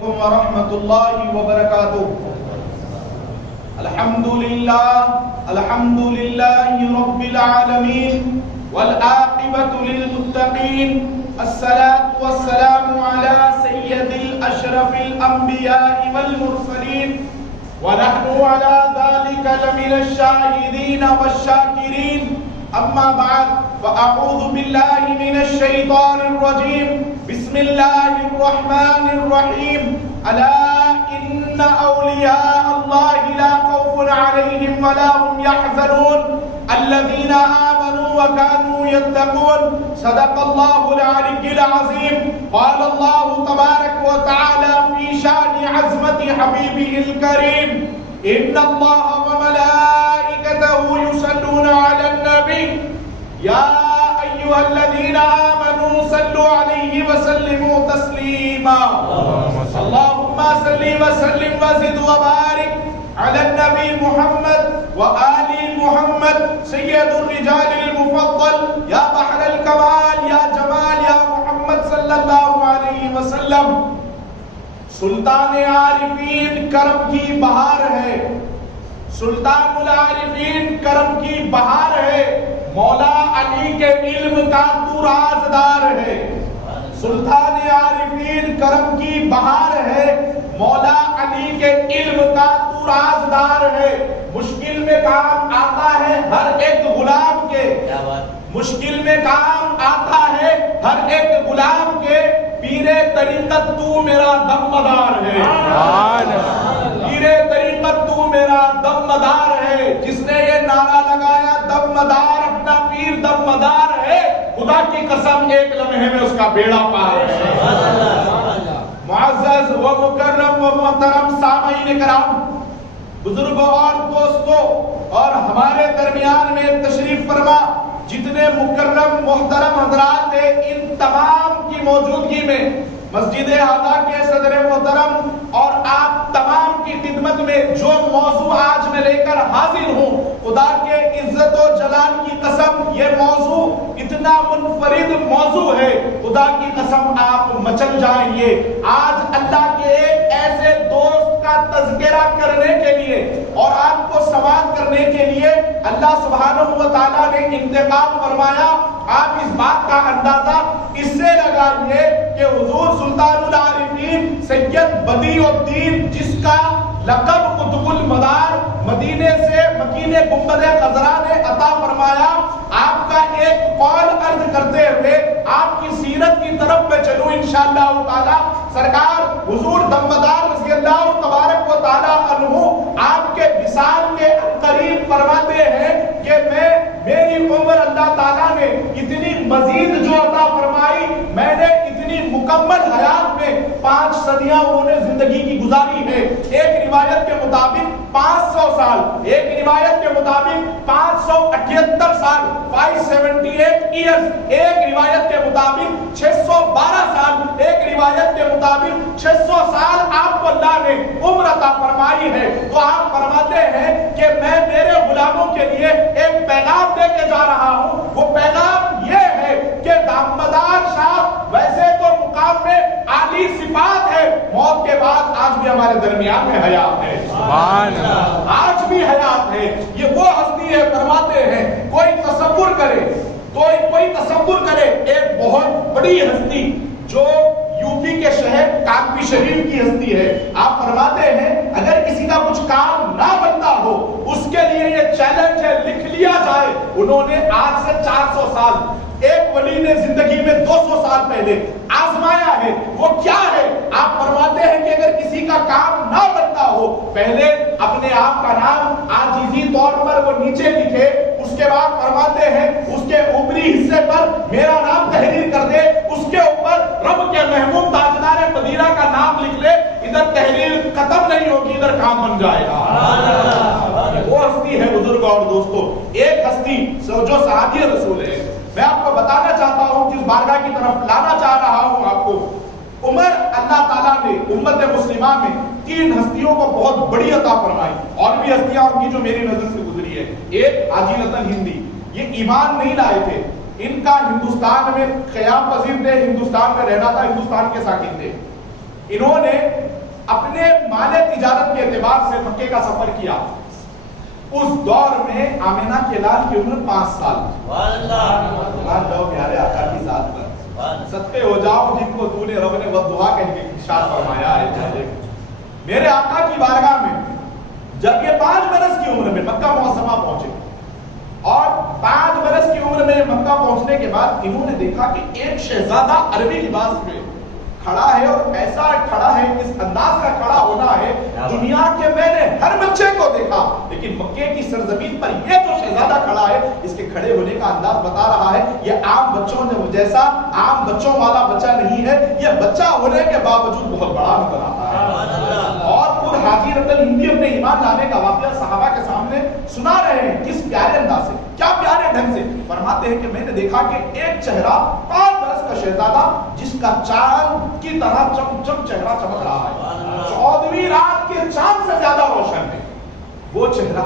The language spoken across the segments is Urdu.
ورحمۃ اللہ وبرکاتہ۔ الحمد للہ رب العالمین والعاقبۃ للمتقین، الصلاۃ والسلام علی سید الاشرف الانبیاء والمرسلین، ونحن علی ذلک لمن الشاہدین والشاکرین، اما بعد فاعوذ باللہ من الشیطان الرجیم، بسم اللہ الرحمن الرحیم، الا ان اولیاء اللہ لا خوف علیہم ولا هم يحزنون الذین آمنوا وكانوا يتقون، صدق اللہ العلی العظیم۔ قال اللہ تبارک وتعالی فی شان عظمت حبیبہ الکریم، ان اللہ وملائکتہ یصلون علی النبی یا ایھا الذین آمنوا صلوا علیہ وسلموا تسلیما، اللہم صل وسلم وزد وبارک علی النبی محمد وآل محمد سید الرجال المفضل، یا بحر الکمال یا جمال یا محمد صلی اللہ علیہ وسلم۔ سلطان عارفین کرم کی بہار ہے، سلطان العارفین کرم کی بہار ہے، مولا علی کے علم کا تو رازدار ہے۔ سلطان عارفین کرم کی بہار ہے، مولا علی کے علم کا تو رازدار ہے۔ مشکل میں کام آتا ہے ہر ایک غلام کے، مشکل میں کام آتا ہے ہر ایک غلام کے، پیر طریقت تو میرا دم مدار ہے، پیر طریقت تو میرا دم مدار ہے۔ جس نے یہ نعرہ لگایا دم مدار اپنا پیر دم مدار ہے، خدا کی قسم ایک لمحے میں اس کا بیڑا پار ہے۔ معزز و مکرم و محترم سامعین کرام، بزرگوں اور دوستوں، اور ہمارے درمیان میں تشریف فرما جتنے مکرم محترم حضرات تھے، ان تمام کی موجودگی میں مسجد اعلیٰ کے صدر محترم اور آپ تمام کی خدمت میں جو موضوع آج میں لے کر حاضر ہوں، خدا کے عزت و جلال کی قسم یہ موضوع اتنا منفرد موضوع ہے، خدا کی قسم آپ مچل جائیں گے۔ آج اللہ کے ایک ایسے دوست کا تذکرہ کرنے کے لیے اور آپ کو سماعت کرنے کے لیے اللہ سبحانہ و تعالیٰ نے انتخاب فرمایا۔ آپ اس بات کا اندازہ اس سے لگائیے کہ حضور سلطان العارفین سید بدیع الدین، جس کا لقب قطب المدار مدینے سے مکین گنبد خضرا نے عطا فرمایا، آپ کا ایک قول عرض کرتے ہوئے آپ کی سیرت کی طرف میں چلوں انشاءاللہ تعالی۔ سرکار حضور دمدار رضی اللہ تبارک و تعالی عنہ آپ کے وصال کے قریب فرماتے ہیں کہ میری عمر اللہ تعالیٰ نے اتنی مزید جو عطا فرمائی، میں نے اتنی مکمل حیات میں 5 صدیاں انہوں نے زندگی کی گزاری ہے۔ ایک روایت کے مطابق 500 سال، ایک روایت کے مطابق 578 سال، 578 ایئرز، ایک روایت کے مطابق 612 سال، ایک روایت کے مطابق 600 سال آپ کو اللہ نے عمر عطا فرمائی ہے۔ تو آپ فرماتے ہیں کہ میں میرے غلاموں کے لیے ایک پیغام دے کے جا رہا ہوں، وہ پیغام یہ ہے کہ دامدار شاہ ویسے تو مقام میں عالی صفات ہے، موت کے بعد آج بھی ہمارے درمیان میں حیات ہے، آج بھی حیات ہے۔ یہ وہ ہستی ہے، فرماتے ہیں کوئی تصور کرے ایک بہت بڑی ہستی جو یوپی کے شہر کانپی شریف کی ہستی ہے۔ آپ فرماتے ہیں اگر کسی کا کچھ کام نہ بنتا ہو، اس کے لیے یہ چیلنج ہے، لکھ لیا جائے۔ انہوں نے آج سے 400 سال، ایک ولی نے زندگی میں 200 سال پہلے آزمایا ہے۔ وہ کیا ہے؟ آپ فرماتے ہیں کہ اگر کسی کا کام نہ بنتا ہو، پہلے اپنے آپ کا نام عاجزی طور پر وہ نیچے لکھے، اس کے بعد فرماتے ہیں اس کے اوپری حصے پر میرا نام تحریر کر دے، اس کے اوپر رب کے محبوب تاجدار مدینہ کا نام لکھ لے۔ ادھر تحریر ختم نہیں ہوگی، ادھر کام بن جائے گا۔ وہ ہستی ہے بزرگ اور دوستوں، ایک ہستی جو صحابی رسول ہے۔ میں آپ کو بتانا چاہتا ہوں، جس بارگاہ کی طرف لانا چاہ رہا ہوں آپ کو، عمر اللہ تعالیٰ نے امت مسلمہ میں 3 ہستیوں کو بہت بڑی عطا فرمائی، اور بھی ہستیاں ہوں گی جو میری نظر سے گزری ہے۔ ایک حاجی رتن ہندی، یہ ایمان نہیں لائے تھے، ان کا ہندوستان میں قیام پذیر تھے، ہندوستان میں رہنا تھا، ہندوستان کے ساکن تھے۔ انہوں نے اپنے مال تجارت کے اعتبار سے مکے کا سفر کیا. اس دور میں آمینہ کے لال کی عمر 5 سال. جاؤ پیارے آقا کی ذات پر صدقے ہو جاؤ جن کو تو نے رب نے والضحیٰ کہہ کے ارشاد فرمایا ہے. میرے آقا کی بارگاہ میں جب یہ 5 برس کی عمر میں مکہ معظمہ پہنچے اور 5 برس کی عمر میں مکہ پہنچنے کے بعد انہوں نے دیکھا کہ ایک شہزادہ عربی لباس میں کھڑا ہے اور ایسا کھڑا ہے, اس انداز کا کھڑا ہونا ہے دنیا کے میں نے ہر بچے کو دیکھا, لیکن مکے کی سرزمین پر یہ جو شہزادہ کھڑا ہے اس کے کھڑے ہونے کا انداز بتا رہا ہے یہ عام بچوں جیسا عام بچوں والا بچہ نہیں ہے, یہ بچہ ہونے کے باوجود بہت بڑا نظر آتا ہے. اور خود حاجی رتن ہندی اپنے ایمان لانے کا واقعہ صحابہ کے سامنے سنا رہے ہیں کس پیارے انداز سے, کیا پیارے ڈھنگ سے فرماتے ہیں کہ میں نے دیکھا کہ ایک چہرہ 5 برس کا شہزادہ جس کا چاند کی طرح چم چہرہ چمک رہا ہے, 14ویں رات کے چاند سے زیادہ روشن ہے وہ چہرہ,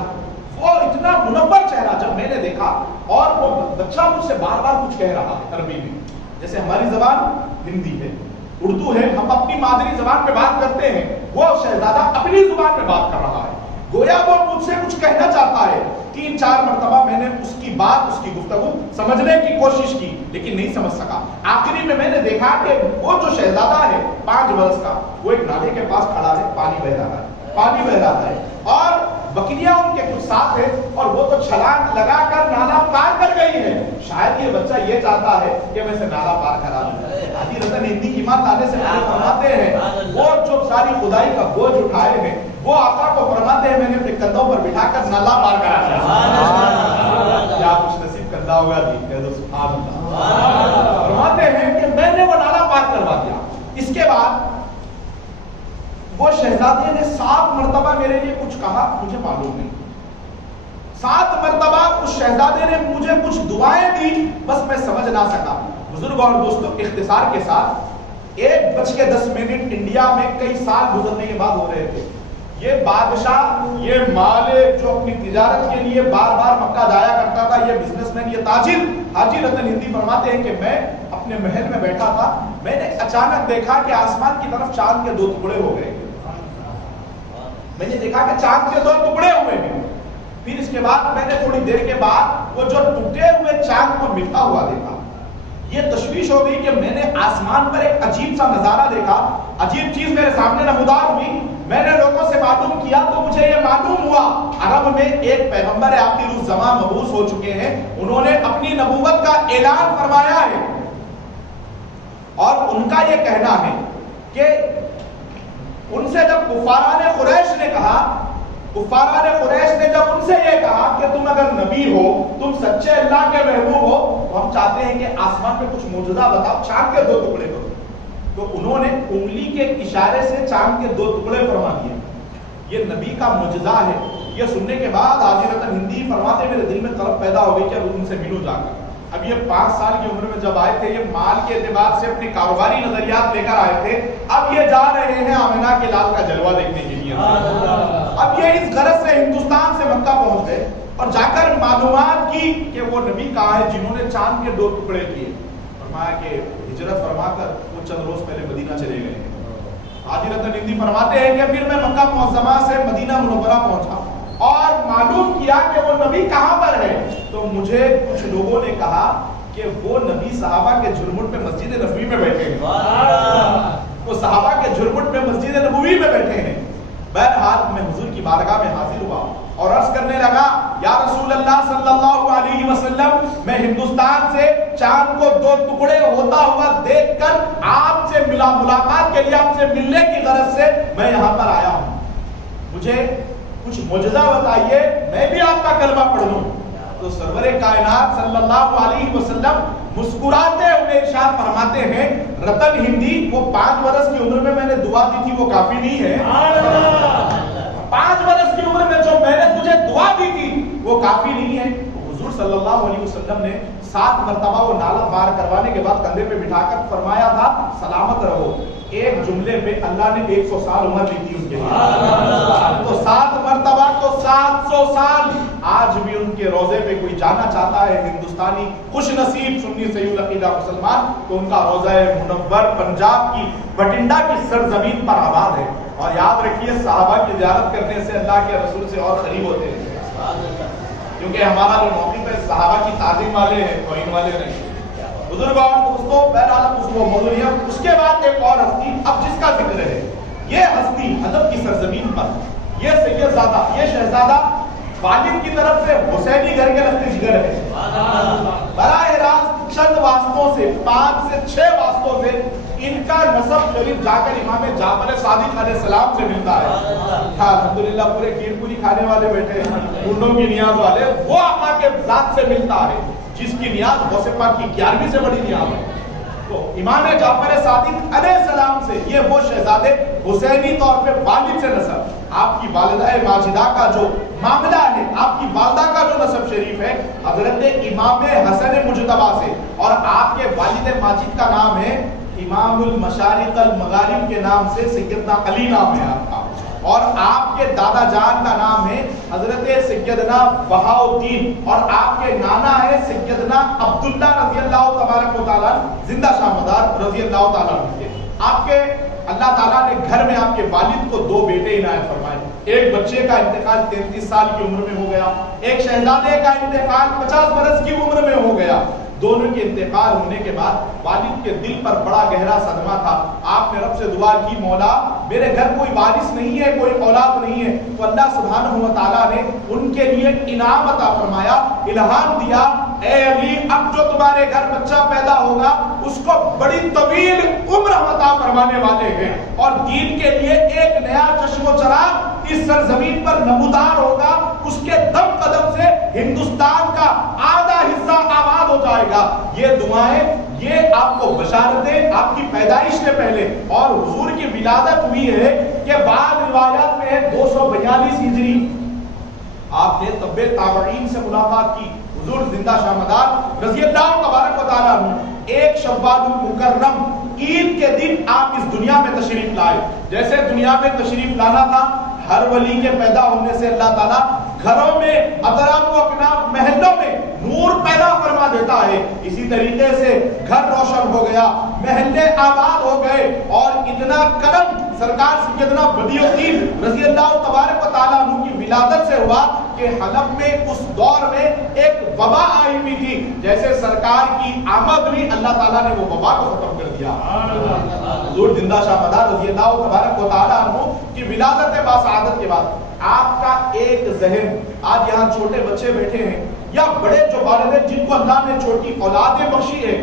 وہ اتنا منور چہرہ جب میں نے دیکھا. اور وہ بچہ مجھ سے بار بار کچھ کہہ رہا ہے عربی میں, جیسے ہماری زبان ہندی ہے, اردو ہے, ہم اپنی مادری زبان پہ بات کرتے ہیں, وہ شہزادہ اپنی زبان پہ بات کر رہا ہے, گویا وہ مجھ سے کچھ کہنا چاہتا ہے. 3-4 مرتبہ میں نے اس کی بات, اس کی گفتگو سمجھنے کی کوشش کی لیکن نہیں سمجھ سکا. آخری میں نے دیکھا کہ وہ جو شہزادہ ہے 5 برس کا, وہ ایک نالے کے پاس کھڑا ہے, پانی بہ رہا ہے, پانی بہ رہا ہے اور بکریاں ان کے کچھ ساتھ ہیں اور وہ تو چھلانگ لگا کر نالا پار کر گئی ہے. شاید یہ بچہ یہ چاہتا ہے کہ میں سے نالا پار کرا دوں. حاجی رتن ہندی ایمان لانے سے پہلے فرماتے ہیں وہ جو ساری خدائی کا بوجھ اٹھائے ہیں وہ آقا کو فرماتے ہیں میں نے اپنے کندھوں پر بٹھا کر نالا پار کرا دیا. کیا خوش نصیب کندھا ہوگا جی, کہہ دو سبحان اللہ. فرماتے ہیں کہ میں نے وہ نالا پار کروا دیا. اس کے بعد وہ شہزادے نے 7 مرتبہ میرے لیے کچھ کہا, مجھے معلوم نہیں. 7 مرتبہ اس شہزادے نے مجھے کچھ دعائیں دی, بس میں سمجھ نہ سکا. بزرگ اور دوستوں, اختصار کے ساتھ 1:10 انڈیا میں کئی سال گزرنے کے بعد ہو رہے تھے. یہ بادشاہ, یہ مالک جو اپنی تجارت کے لیے بار بار مکہ جایا کرتا تھا, یہ بزنس مین, یہ تاجر حاجی رتن ہندی فرماتے ہیں کہ میں اپنے محل میں بیٹھا تھا, میں نے اچانک دیکھا کہ آسمان کی طرف چاند کے 2 ٹکڑے ہو گئے. میں نے دیکھا کہ چاند کے 2 ٹکڑے ہوئے ہیں. پھر اس کے بعد میں نے تھوڑی دیر کے بعد وہ جو ٹوٹے ہوئے چاند کو ملتا ہوا دیکھا. یہ تشویش ہو گئی کہ میں نے آسمان پر ایک عجیب سا نظارہ دیکھا, عجیب چیز میرے سامنے نمودار ہوئی. میں نے لوگوں سے معلوم کیا تو مجھے یہ معلوم ہوا عرب میں ایک پیغمبر آخر الزمان مبعوث ہو چکے ہیں, انہوں نے اپنی نبوت کا اعلان فرمایا ہے اور ان کا یہ کہنا ہے کہ ان سے جب کفاران قریش نے کہا, کفاران قریش نے جب ان سے یہ کہا کہ تم اگر نبی ہو, تم سچے اللہ کے محبوب ہو, تو ہم چاہتے ہیں کہ آسمان پہ کچھ معجزہ بتاؤ, چاند کے 2 ٹکڑے کرو. تو انہوں نے انگلی کے اشارے سے چاند کے 2 ٹکڑے فرما دیے. یہ نبی کا معجزہ ہے. یہ سننے کے بعد حاجی رتن ہندی فرماتے میرے دل میں طلب پیدا ہو گئی کہ اب ان سے ملوں جا کر. اب یہ 5 سال کی عمر میں جب آئے تھے, یہ مال کے اعتبار سے اپنے کاروباری نظریات لے کر آئے تھے. اب یہ جا رہے ہیں آمینہ کے لال کا جلوہ دیکھنے کے لیے. اب یہ اس غرض سے ہندوستان سے مکہ پہنچ گئے اور جا کر معلومات کی کہ وہ نبی کہاں ہے جنہوں نے چاند کے 2 ٹکڑے کیے. فرمایا کہ ہجرت فرما کر وہ چند روز پہلے مدینہ چلے گئے ہیں. حاجی رتن ہندی فرماتے ہیں کہ پھر میں مکہ معظمہ سے مدینہ منورہ پہنچا اور معلوم کیا کہ وہ نبی کہاں پر ہے. تو مجھے کچھ لوگوں نے کہا کہ وہ نبی صحابہ کے جھرمٹ پہ مسجد نبوی میں بیٹھے ہیں. وہ صحابہ کے جھرمٹ پہ مسجد نبوی میں بیٹھے ہیں. بہرحال میں حضور کی بارگاہ میں حاضر ہوا اور عرض کرنے لگا, یا رسول اللہ صلی اللہ علیہ وسلم, میں ہندوستان سے چاند کو 2 ٹکڑے ہوتا ہوا دیکھ کر آپ سے ملاقات کے لیے, آپ سے ملنے کی غرض سے میں یہاں پر آیا ہوں. مجھے کچھ معجزہ بتائیے, میں بھی آپ کا کلمہ پڑھ لوں. تو سرور کائنات صلی اللہ علیہ وسلم مسکراتے ہوئے ارشاد فرماتے ہیں, رتن ہندی, وہ 5 برس کی عمر میں میں نے دعا دی تھی وہ کافی نہیں ہے. 5 برس کی عمر میں جو میں نے تجھے دعا دی تھی وہ کافی نہیں ہے. حضور صلی اللہ علیہ وسلم نے 7 مرتبہ وہ نالا پار کروانے کے بعد کندھے پہ بٹھا کر فرمایا تھا, سلامت رہو. ایک جملے پہ اللہ نے 100 سال عمر لی تھی ان کے لیے. تو 7 مرتبہ تو 700 سال. آج بھی ان کے روزے پہ کوئی جانا چاہتا ہے ہندوستانی خوش نصیب سنی سید العقیدہ مسلمان تو ان کا روزہ منور پنجاب کی بٹنڈا کی سرزمین پر آباد ہے. اور یاد رکھیے صحابہ کی زیارت کرنے سے اللہ کے رسول سے اور قریب ہوتے ہیں, کیونکہ ہمارا جو موقف ہے صحابہ کی تعظیم والے ہیں, توہین والے نہیں. بزرگ اور دوستوں, بہرحال اس کو موضوع ہے. اس کے بعد ایک اور ہستی اب جس کا ذکر ہے, یہ ہستی حلب کی سرزمین پر, یہ سید زادہ, یہ شہزادہ والد کی طرف سے حسینی گھر کے لخت جگر ہے. براہ راست چند واسطوں سے, 5 سے 6 واسطوں سے ان کا نسب شریف جا کر امام جعفر صادق علیہ السلام سے ملتا ہے. الحمدللہ پورے کھیر پوری کھانے والے بیٹھے ہیں, ڈھونڈوں کی نیاز والے, وہ آقا کے ذات سے ملتا ہے جس کی نیاز غوث پاک کی 11ویں سے بڑی نیاز ہے. تو امام جعفر صادق علیہ السلام سے یہ وہ شہزادے حسینی طور پہ والد سے نسب, آپ کی والدہ ماجدہ کا جو معاملہ ہے, آپ کی والدہ کا جو نسب شریف ہے حضرت امام حسن مجتبی سے, اور آپ کے والد ماجد کا نام ہے امام المشارق المغارب کے نام سے سیدنا علی نام ہے آپ کا, اور آپ کے دادا جان کا نام ہے حضرت سیدنا بہاء الدین, اور آپ کے نانا ہے سیدنا عبداللہ رضی اللہ تبارک و تعالیٰ زندہ شامدار رضی اللہ تعالیٰ عنہ. آپ کے اللہ تعالیٰ نے گھر میں آپ کے والد کو 2 بیٹے عنایت فرمائے. ایک بچے کا انتقال 33 سال کی عمر میں ہو گیا, ایک شہزادے کا انتقال 50 برس کی عمر میں ہو گیا. دونوں کے انتقال ہونے کے بعد والد کے دل پر بڑا گہرا صدمہ تھا. آپ نے رب سے دعا کی, مولا میرے گھر کوئی وارث نہیں ہے, کوئی اولاد نہیں ہے. تو اللہ سبحانہ و تعالیٰ نے ان کے لیے انعام عطا فرمایا, الہام دیا, اے علی اب جو تمہارے گھر بچہ پیدا ہوگا اس کو بڑی طویل عمر عطا فرمانے والے ہیں, اور دین کے لیے ایک نیا چشم و چراغ اس سرزمین پر نمودار ہوگا. اس کے دم قدم سے ہندوستان کا آدھا حصہ آباد ہو جائے گا. یہ دعائیں, یہ آپ کو بشارتیں آپ کی پیدائش سے پہلے, اور حضور کی ولادت ہوئی ہے کہ بعض روایات میں ہے 242 ہجری. آپ نے طب تابعین سے ملاقات کی, حضور زندہ شامدار رضی اللہ تبارک و تعالیٰ عنہ ایک شوال المکرم عید کے دن آپ اس دنیا میں تشریف لائے. جیسے دنیا میں تشریف لانا تھا, ہر ولی کے پیدا ہونے سے اللہ تعالیٰ گھروں میں, اطراف و اکناف, محلوں میں نور پیدا فرما دیتا ہے. اسی طریقے سے گھر روشن ہو گیا, محلے آباد ہو گئے, اور اتنا کرم سرکار سیدنا بدیع الدین رضی اللہ تبارک و تعالیٰ عنہ کی ولادت سے ہوا کہ حلب میں اس دور میں ایک وبا آئی ہوئی تھی. جیسے سرکار کی آمد ہوئی, اللہ تعالیٰ نے وہ وبا کو ختم کر دیا. حضور زندہ شامدار رضی اللہ تبارک و تعالیٰ عنہ کی ولادت باسعادت کے بعد آپ کا ایک ذہن, آج یہاں چھوٹے بچے بیٹھے ہیں یا بڑے جو والد جن کو اللہ نے چھوٹی اولادیں بخشی ہے,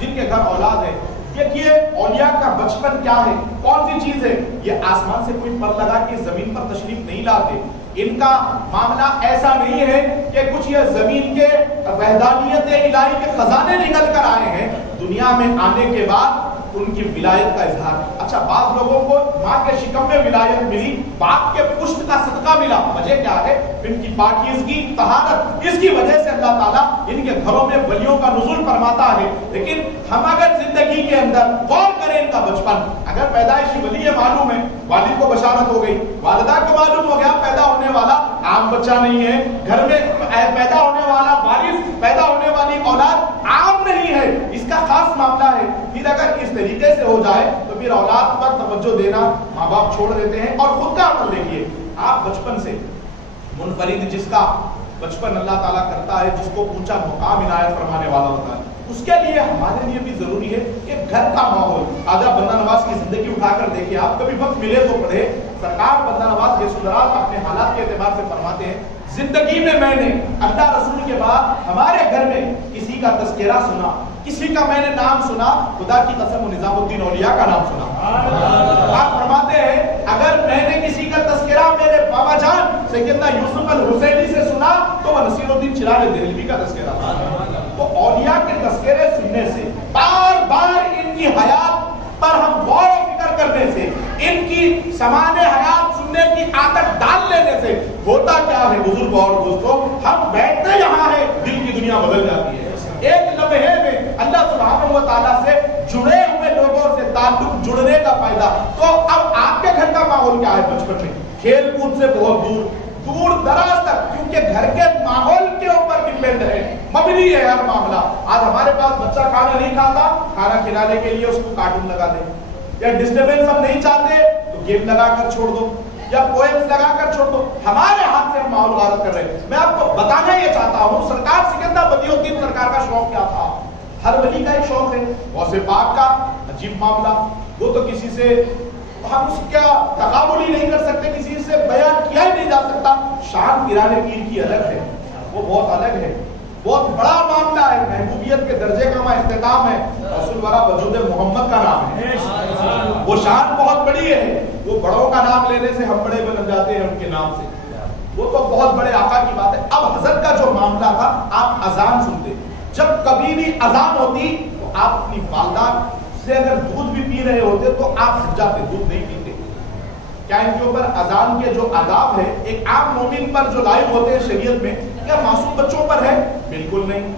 جن کے گھر اولاد ہے, دیکھیے اولیاء کا بچپن کیا ہے, کون سی چیز ہے. یہ آسمان سے کوئی پر لگا کے زمین پر تشریف نہیں لاتے. ان کا معاملہ ایسا نہیں ہے کہ کچھ یہ زمین کے وحدانیت الہی کے خزانے نکل کر آئے ہیں. دنیا میں آنے کے بعد ان کی ولایت کا اظہار. اچھا, بعض لوگوں کو ماں کے شکم میں ولایت ملی, باپ کے پشت کا صدقہ ملا. وجہ کیا ہے؟ ان کی پاکیزگی, طہارت. اس کی وجہ سے اللہ تعالیٰ ان کے گھروں میں ولیوں کا نزول فرماتا ہے. لیکن ہم اگر زندگی کے اندر غور کریں ان کا بچپن, اگر پیدائشی ولی معلوم ہے, والد کو بشارت ہو گئی, والدہ کو معلوم ہو گیا پیدا ہونے والا عام بچہ نہیں ہے, گھر میں پیدا ہونے والا وارث, پیدا ہونے والی اولاد عام نہیں ہے, اس کا خاص معاملہ ہے. پھر اگر اس طریقے سے ہو جائے تو پھر اولاد پر توجہ دینا ماں باپ چھوڑ دیتے ہیں. اور خود کا عمل دیکھیے, آپ بچپن سے منفرد, جس کا بچپن اللہ تعالیٰ کرتا ہے, جس کو اونچا مقام عنایت فرمانے والا ہوتا ہے, اس کے لیے ہمارے لیے بھی ضروری ہے کہ گھر کا ماحول. آجا بندہ نواز کی زندگی اٹھا کر دیکھیں, آپ کبھی وقت ملے تو پڑھے. سرکار بندہ نواز یہ سدرات اپنے حالات کے اعتبار سے فرماتے ہیں, زندگی میں میں نے اللہ رسول کے بعد ہمارے گھر میں کسی کا تذکرہ سنا, کسی کا میں نے نام سنا, خدا کی قسم نظام الدین اولیاء کا نام سنا. آپ فرماتے ہیں اگر میں نے کسی کا تذکرہ میرے بابا جان سیدنا یوسف الحسینی سے سنا تو وہ نصیر الدین چراغ دہلوی کا تذکرہ تھا. تو اولیاء کے تذکرے سننے سے, بار بار ان کی حیات پر ہم غور و فکر کرنے سے, ان کی سمان حیات سننے کی عادت ڈال لینے سے ہوتا کیا ہے بزرگ اور دوستوں, ہم بیٹھتے یہاں ہیں, دل کی دنیا بدل جاتی ہے. ایک لمحے میں اللہ سبحانہ و تعالیٰ سے جڑے ہوئے لوگوں سے تعلق جڑنے کا فائدہ. تو اب آپ کے گھر کا ماحول کیا ہے؟ بچپن میں کھیل کود سے بہت دور, دور دراز تک، کیونکہ گھر کے ماحول کے اوپر ڈیپینڈ ہے، مبنی ہے ہر معاملہ. آج ہمارے پاس بچہ کھانا نہیں کھاتا، کھانا کھلانے کے لیے اس کو کارٹون لگا دیں، یا ڈسٹربینس ہم نہیں چاہتے تو گیم لگا کر چھوڑ دو یا پوئمز لگا کر چھوڑ دو. ہمارے ہاتھ سے ہم ماحول غارت کر رہے ہیں. میں آپ کو بتانا یہ چاہتا ہوں سرکار سکندر بدی الدین سرکار کا شوق کیا تھا. ہر ولی کا ایک شوق ہے. غوث پاک کا عجیب معاملہ، وہ تو کسی سے ہم اس کا تقابل ہی نہیں کر سکتے، کسی سے بیان کیا ہی نہیں جا سکتا. شان پیران پیر کی الگ ہے، وہ بہت الگ ہے، بہت بڑا معاملہ ہے. محبوبیت کے درجے کا اختتام ہے. رسول ورا وجود محمد کا نام ہے، وہ شان بہت بڑی ہے. وہ بڑوں کا نام لینے سے ہم بڑے بن جاتے ہیں ان کے نام سے، وہ تو بہت بڑے آقا کی بات ہے. اب حضرت کا جو معاملہ تھا، آپ اذان سنتے، جب کبھی بھی اذان ہوتی تو آپ اپنی والدہ سے اگر دودھ بھی پی رہے ہوتے تو آپ ہٹ جاتے، دودھ نہیں پیتے. کیا ان کے اوپر اذان کے جو آداب ہے ایک عام مومن پر جو لائق ہوتے ہیں شریعت میں، کیا معصوم بچوں پر ہے؟ بالکل نہیں.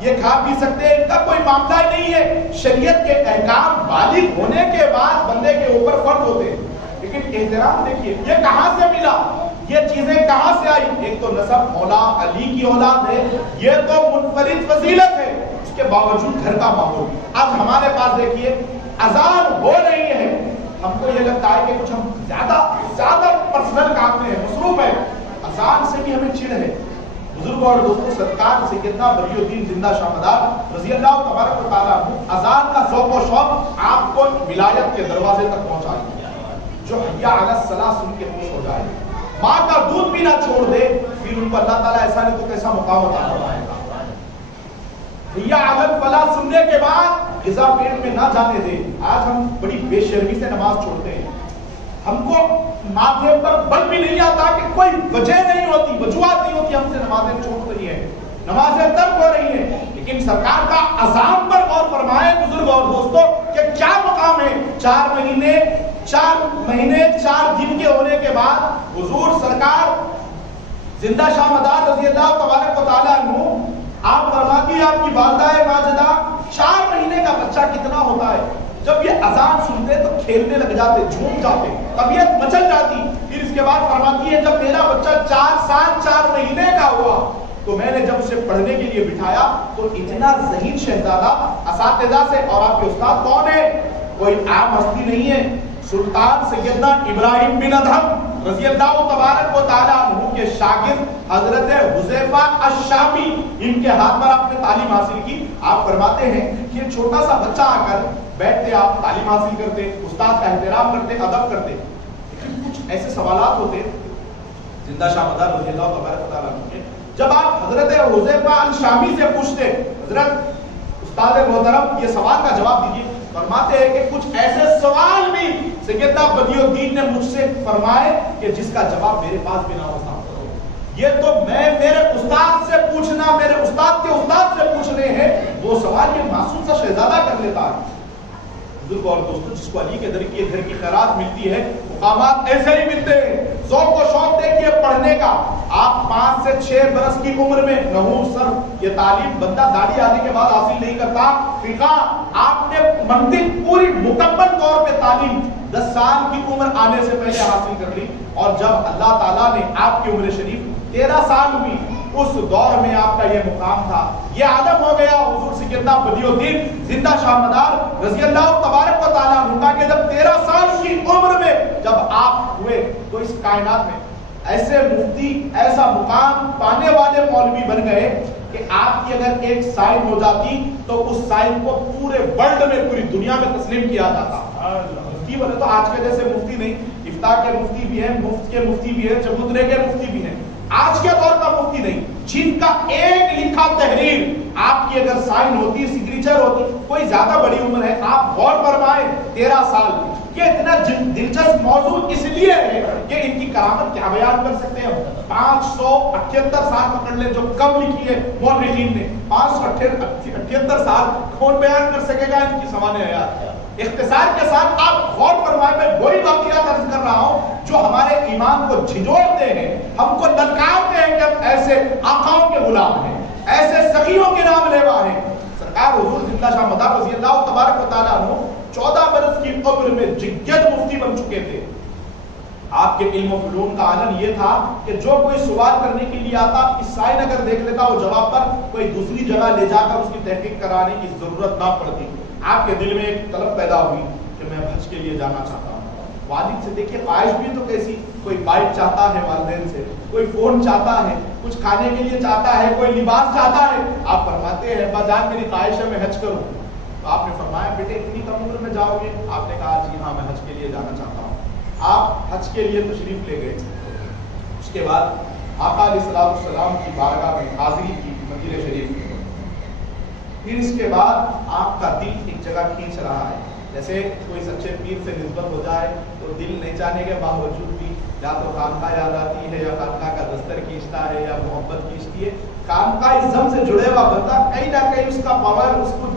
یہ کھا پی سکتے ہیں، ان کا کوئی معاملہ ہی نہیں ہے. شریعت کے احکام بالغ ہونے کے بعد بندے کے اوپر فرض ہوتے ہیں. لیکن احترام دیکھیے یہ کہاں سے ملا، یہ چیزیں کہاں سے آئی. ایک تو نسب مولا علی کی اولاد ہے، یہ تو منفرد فضیلت ہے. اس کے باوجود گھر کا ماحول. اب ہمارے پاس دیکھیے اذان ہو رہی ہے، ہم کو یہ لگتا ہے کہ کچھ ہم زیادہ پرسنل کام میں مصروف ہے. اذان سے بھی ہمیں چڑ ہے. بزرگ اور دوستوں، سرکار سیدنا ولی الدین زندہ شاہ مدار رضی اللہ تبارک و تعالیٰ عنہ اذان کا ذوق و شوق آپ کو ولایت کے دروازے تک پہنچائے. جو حیا علی الصلاۃ سن کے خوش ہو جائے، ماں کا دودھ پینا چھوڑ دے، پھر ان کو اللہ تعالیٰ ایسا نہیں تو کیسا مقام عطا فرمائے گا. حیا علی الفلاح سننے کے بعد غذا پیٹ میں نہ جانے دے. آج ہم بڑی بے شرمی سے نماز چھوڑتے ہیں. ہم کو ماتھے پر بل بھی نہیں آتا کہ کوئی وجہ نہیں ہوتی، وجوہات نہیں ہوتی، ہم سے نمازیں چھوٹ رہی ہیں، نمازیں ترک ہو رہی ہیں. لیکن سرکار کا اذان پر غور فرمائیں بزرگ اور دوستوں کہ کیا مقام ہے. 4 مہینے 4 دن کے ہونے کے بعد حضور سرکار زندہ شاہ مدار رضی اللہ تبارک و تعالیٰ عنہ آپ فرماتی ہے، آپ کی والدہ ماجدہ 4 مہینے کا بچہ کتنا ہوتا ہے، جب یہ اذان سنتے تو کھیلنے لگ جاتے، جھوم جاتے، طبیعت مچل جاتی. پھر اس کے بعد فرماتی ہے جب میرا بچہ 4 سال 4 مہینے کا ہوا تو میں نے جب اسے پڑھنے کے لیے بٹھایا تو اتنا ذہین شہزادہ اساتذہ سے. اور آپ کے استاد کون ہے؟ کوئی عام ہستی نہیں ہے، سلطان سیدنا ابراہیم بن ادہم رضی اللہ تبارک و تعالیٰ عنہ کے شاگرد حضرت حذیفہ الشامی، ان کے ہاتھ پر آپ نے تعلیم حاصل کی. آپ فرماتے ہیں کہ چھوٹا سا بچہ آ کر بیٹھتے، آپ تعلیم حاصل کرتے، استاد کا احترام کرتے، ادب کرتے. لیکن کچھ ایسے سوالات ہوتے زندہ شاہ مدار رضی اللہ تبارک و تعالیٰ عنہ کے، جب آپ حضرت حذیفہ الشامی سے پوچھتے حضرت استاد محترم یہ سوال کا جواب دیجیے، فرماتے ہیں کہ کچھ ایسے سوال بھی سیدنا بدی الدین نے مجھ سے فرمائے کہ جس کا جواب میرے پاس بھی نہ ہوتا. یہ تو میں میرے استاد سے پوچھنا، میرے استاد کے استاد سے پوچھنے ہیں، وہ سوال یہ معصوم سا شہزادہ کر لیتا ہے. بزرگ اور دوستوں، جس کو علی کے در کی گھر کی خیرات ملتی ہے، مقامات ایسے ہی ملتے ہیں. ذوق و شوق دیکھیے پڑھنے کا. آپ 5 سے 6 برس کی عمر میں نحو صرف یہ تعلیم بندہ داڑھی آنے کے بعد حاصل نہیں کرتا. فقہ آپ نے منطق پوری مکمل طور پہ تعلیم 10 سال کی عمر آنے سے پہلے حاصل کر لی. اور جب اللہ تعالیٰ نے آپ کی عمر شریف 13 سال ہوئی، اس دور میں آپ کا یہ مقام تھا، یہ عالم ہو گیا حضور سیدنا بدی الدین زندہ شاہ مدار رضی اللہ تبارک و تعالیٰ عنہ کہ جب 13 سال کی عمر میں جب آپ ہوئے تو اس کائنات میں ایسے مفتی، ایسا مقام پانے والے مولوی بن گئے کہ آپ کی اگر ایک سائن ہو جاتی تو اس سائن کو پورے ورلڈ میں، پوری دنیا میں تسلیم کیا جاتا. مفتی بولے تو آج کے جیسے مفتی نہیں، افتاء کے مفتی بھی ہیں، مفت کے مفتی بھی ہیں، چبوترے کے مفتی بھی ہیں. آج کے دور کا مفتی نہیں، جن کا ایک لکھا تحریر آپ کی اگر سائن ہوتی، سگنیچر ہوتی، کوئی زیادہ بڑی عمر ہے. آپ غور فرمائیں 13 سال. یہ اتنا دلچسپ موضوع اس لیے ہے کہ ان کی کرامت کیا بیان کر سکتے ہیں. 578 سال پکڑ لیں جو کم لکھی ہے مورخین نے، 578 سال کون بیان کر سکے گا ان کی سوانح حیات. اختصار کے ساتھ آپ غور فرمائیں، میں وہی واقعات عرض کر رہا ہوں جو ہمارے ایمان کو جھنجھوڑتے ہیں، ہم کو للکارتے ہیں کہ ہم ایسے آقاؤں کے غلام ہیں، ایسے سخیوں کے نام لیوا ہیں. سرکار حضور زندہ شاہ مدار رضی اللہ تبارک و تعالیٰ عنہ 14 برس کی عمر میں جگت مفتی بن چکے تھے. آپ کے علم و فنون کا عالم یہ تھا کہ جو کوئی سوال کرنے کے لیے آتا آپ کی سائن اگر دیکھ لیتا وہ جواب پر کوئی دوسری جگہ لے جا کر اس کی تحقیق کرانے کی ضرورت نہ پڑتی. آپ کے دل میں ایک طلب پیدا ہوئی کہ میں حج کے لیے جانا چاہتا ہوں. والد سے دیکھیے خواہش بھی تو کیسی, کوئی بائک چاہتا ہے والدین سے, کوئی فون چاہتا ہے, کچھ کھانے کے لیے چاہتا ہے, کوئی لباس چاہتا ہے. آپ فرماتے ہیں ابا جان میری خواہش ہے میں حج کروں. تو آپ نے فرمایا بیٹے اتنی کم عمر میں جاؤ گے؟ آپ نے کہا جی ہاں میں حج کے لیے جانا چاہتا ہوں. آپ حج کے لیے تشریف لے گئے. اس کے بعد آقا علیہ السلام کی بارگاہ میں حاضری کی مدینہ شریف میں. پھر اس کے بعد آپ کا دل ایک جگہ کھینچ رہا ہے. جیسے کوئی سچے پیر سے نسبت ہو جائے تو دل نہیں جانے کے باوجود بھی یا تو خانقاہ یاد آتی ہے یا خانقاہ کا دستر کھینچتا ہے یا محبت کھینچتی ہے. خانقاہ ازم سے جڑے ہوا بندہ کہیں نہ کہیں اس کا پاور اس کو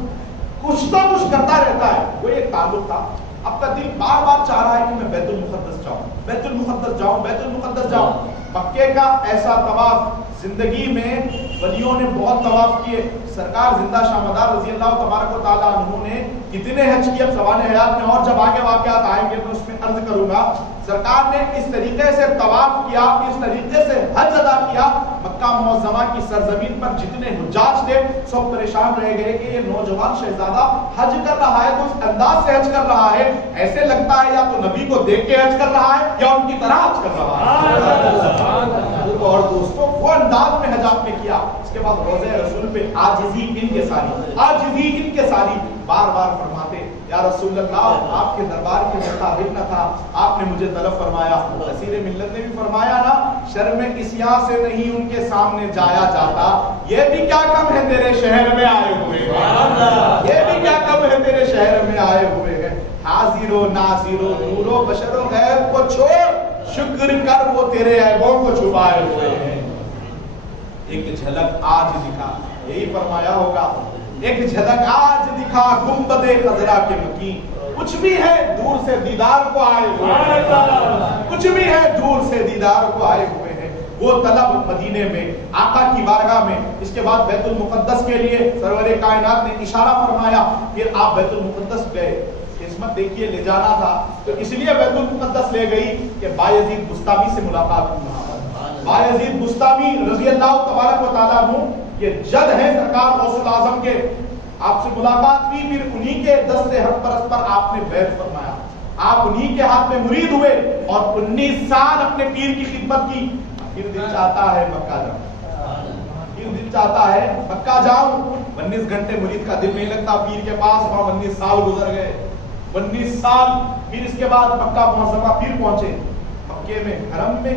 کچھ تو کچھ کرتا رہتا ہے. وہ ایک تعلق تھا. آپ کا دل بار بار چاہ رہا ہے کہ میں بیت المقدس جاؤں, بیت المقدس جاؤں, بیت المقدس جاؤں. مکے کا ایسا طواف زندگی میں ولیوں نے بہت طواف کیے. سرکار زندہ شاہ مدار رضی اللہ تبارک و تعالیٰ عنہ نے کتنے حج کیے اب سوال حیات میں, اور جب آگے واقعات آئیں گے تو اس میں عرض کروں گا. سرکار نے اس طریقے سے طواف کیا, اس طریقے سے حج ادا کیا. مکہ معظمہ کی سرزمین پر جتنے حجاج تھے سب پریشان رہ گئے کہ یہ نوجوان شہزادہ حج کر رہا ہے تو اس انداز سے حج کر رہا ہے, ایسے لگتا ہے یا تو نبی کو دیکھ کے حج کر رہا ہے یا ان کی طرح حج کر رہا ہے. اور دوستوں وہ انداز میں حج آپ نے کیا. اس کے بعد روضہ رسول پہ عاجزی ان کے ساری, عاجزی ان کے ساری. بار بار فرماتے یا رسول اللہ آپ کے دربار کے مطابق نہ تھا, آپ نے مجھے طلب فرمایا. اسیر ملت نے بھی فرمایا نا, شرم اسیاں سے نہیں ان کے سامنے جایا جاتا. یہ بھی کیا کم ہے تیرے شہر میں آئے ہوئے ہیں, یہ بھی کیا کم ہے تیرے شہر میں آئے ہوئے ہیں. حاضر و ناظر و نور و بشر و غیب کو چھوڑ, شکر کر وہ تیرے عیبوں کو چھپائے ہوئے ہیں. ایک جھلک آج دکھا, یہی فرمایا ہوگا, ایک جھلک آج دکھا گنبد خضرا کے مکین. کچھ بھی ہے دور سے دیدار کو آئے ہوئے ہیں, کچھ بھی ہے دور سے دیدار کو آئے ہوئے ہیں. وہ طلب مدینے میں آقا کی بارگاہ میں. اس کے بعد بیت المقدس کے لیے سرور کائنات نے اشارہ فرمایا. پھر آپ بیت المقدس گئے, قسمت دیکھیے لے جانا تھا تو اس لیے بیت المقدس لے گئی کہ بایزید بستامی سے ملاقات ہوئی. بایزید بستامی رضی اللہ تبارک و تعالیٰ عنہ یہ جد ہے سرکار غوث الاعظم کے, آپ سے ملاقات ہوئی. پھر انہی کے دست حق پرست پر آپ نے بیعت فرمایا. آپ انہی کے ہاتھ میں مرید ہوئے اور 19 سال اپنے پیر کی خدمت کی. پھر دل چاہتا ہے مکہ جاؤں, پھر دل چاہتا ہے مکہ جاؤں. 19 گھنٹے مرید کا دل نہیں لگتا پیر کے پاس, وہاں 19 سال گزر گئے, 19 سال. پھر اس کے بعد مکہ معظمہ پھر پہنچے. مکے میں حرم میں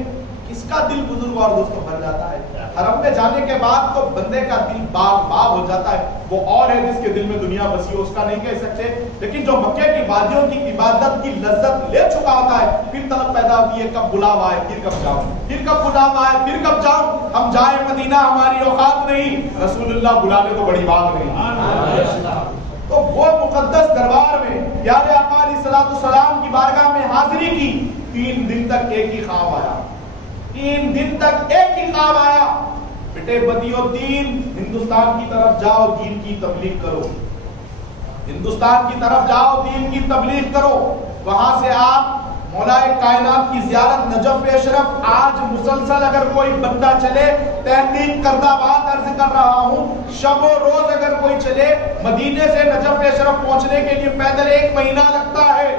کس کا دل بزرگ اور دوستوں بھر جاتا ہے. حرم میں جانے کے بعد تو بندے کا دل باغ باغ ہو جاتا ہے. وہ اور ہے جس کے دل میں دنیا بسی ہو اس کا نہیں کہہ سکتے, لیکن جو مکے کی وادیوں کی عبادت کی لذت لے چکا ہوتا ہے پھر طلب پیدا ہوتی ہے کب بلاوا آئے, پھر کب جاؤں, پھر کب بلاوا آئے, پھر کب جاؤں. ہم جائیں مدینہ ہماری اوقات نہیں, رسول اللہ بلانے تو بڑی بات نہیں. تو وہ مقدس دربار میں پیارے آقا علیہ السلام کی بارگاہ میں حاضری کی. 3 دن تک ایک ہی خواب آیا, 3 دن تک ایک ہی خواب آیا. بیٹے بدیو 3, ہندوستان کی طرف جاؤ دین کی تبلیغ کرو, ہندوستان کی طرف جاؤ دین کی تبلیغ کرو. وہاں سے آپ مولا کائنات کی زیارت نجف اشرف آج مسلسل اگر کوئی بندہ چلے, تحقیق کردہ بات عرض کر رہا ہوں, شب و روز اگر کوئی چلے مدینے سے نجف اشرف پہنچنے کے لیے پیدل 1 مہینہ لگتا ہے.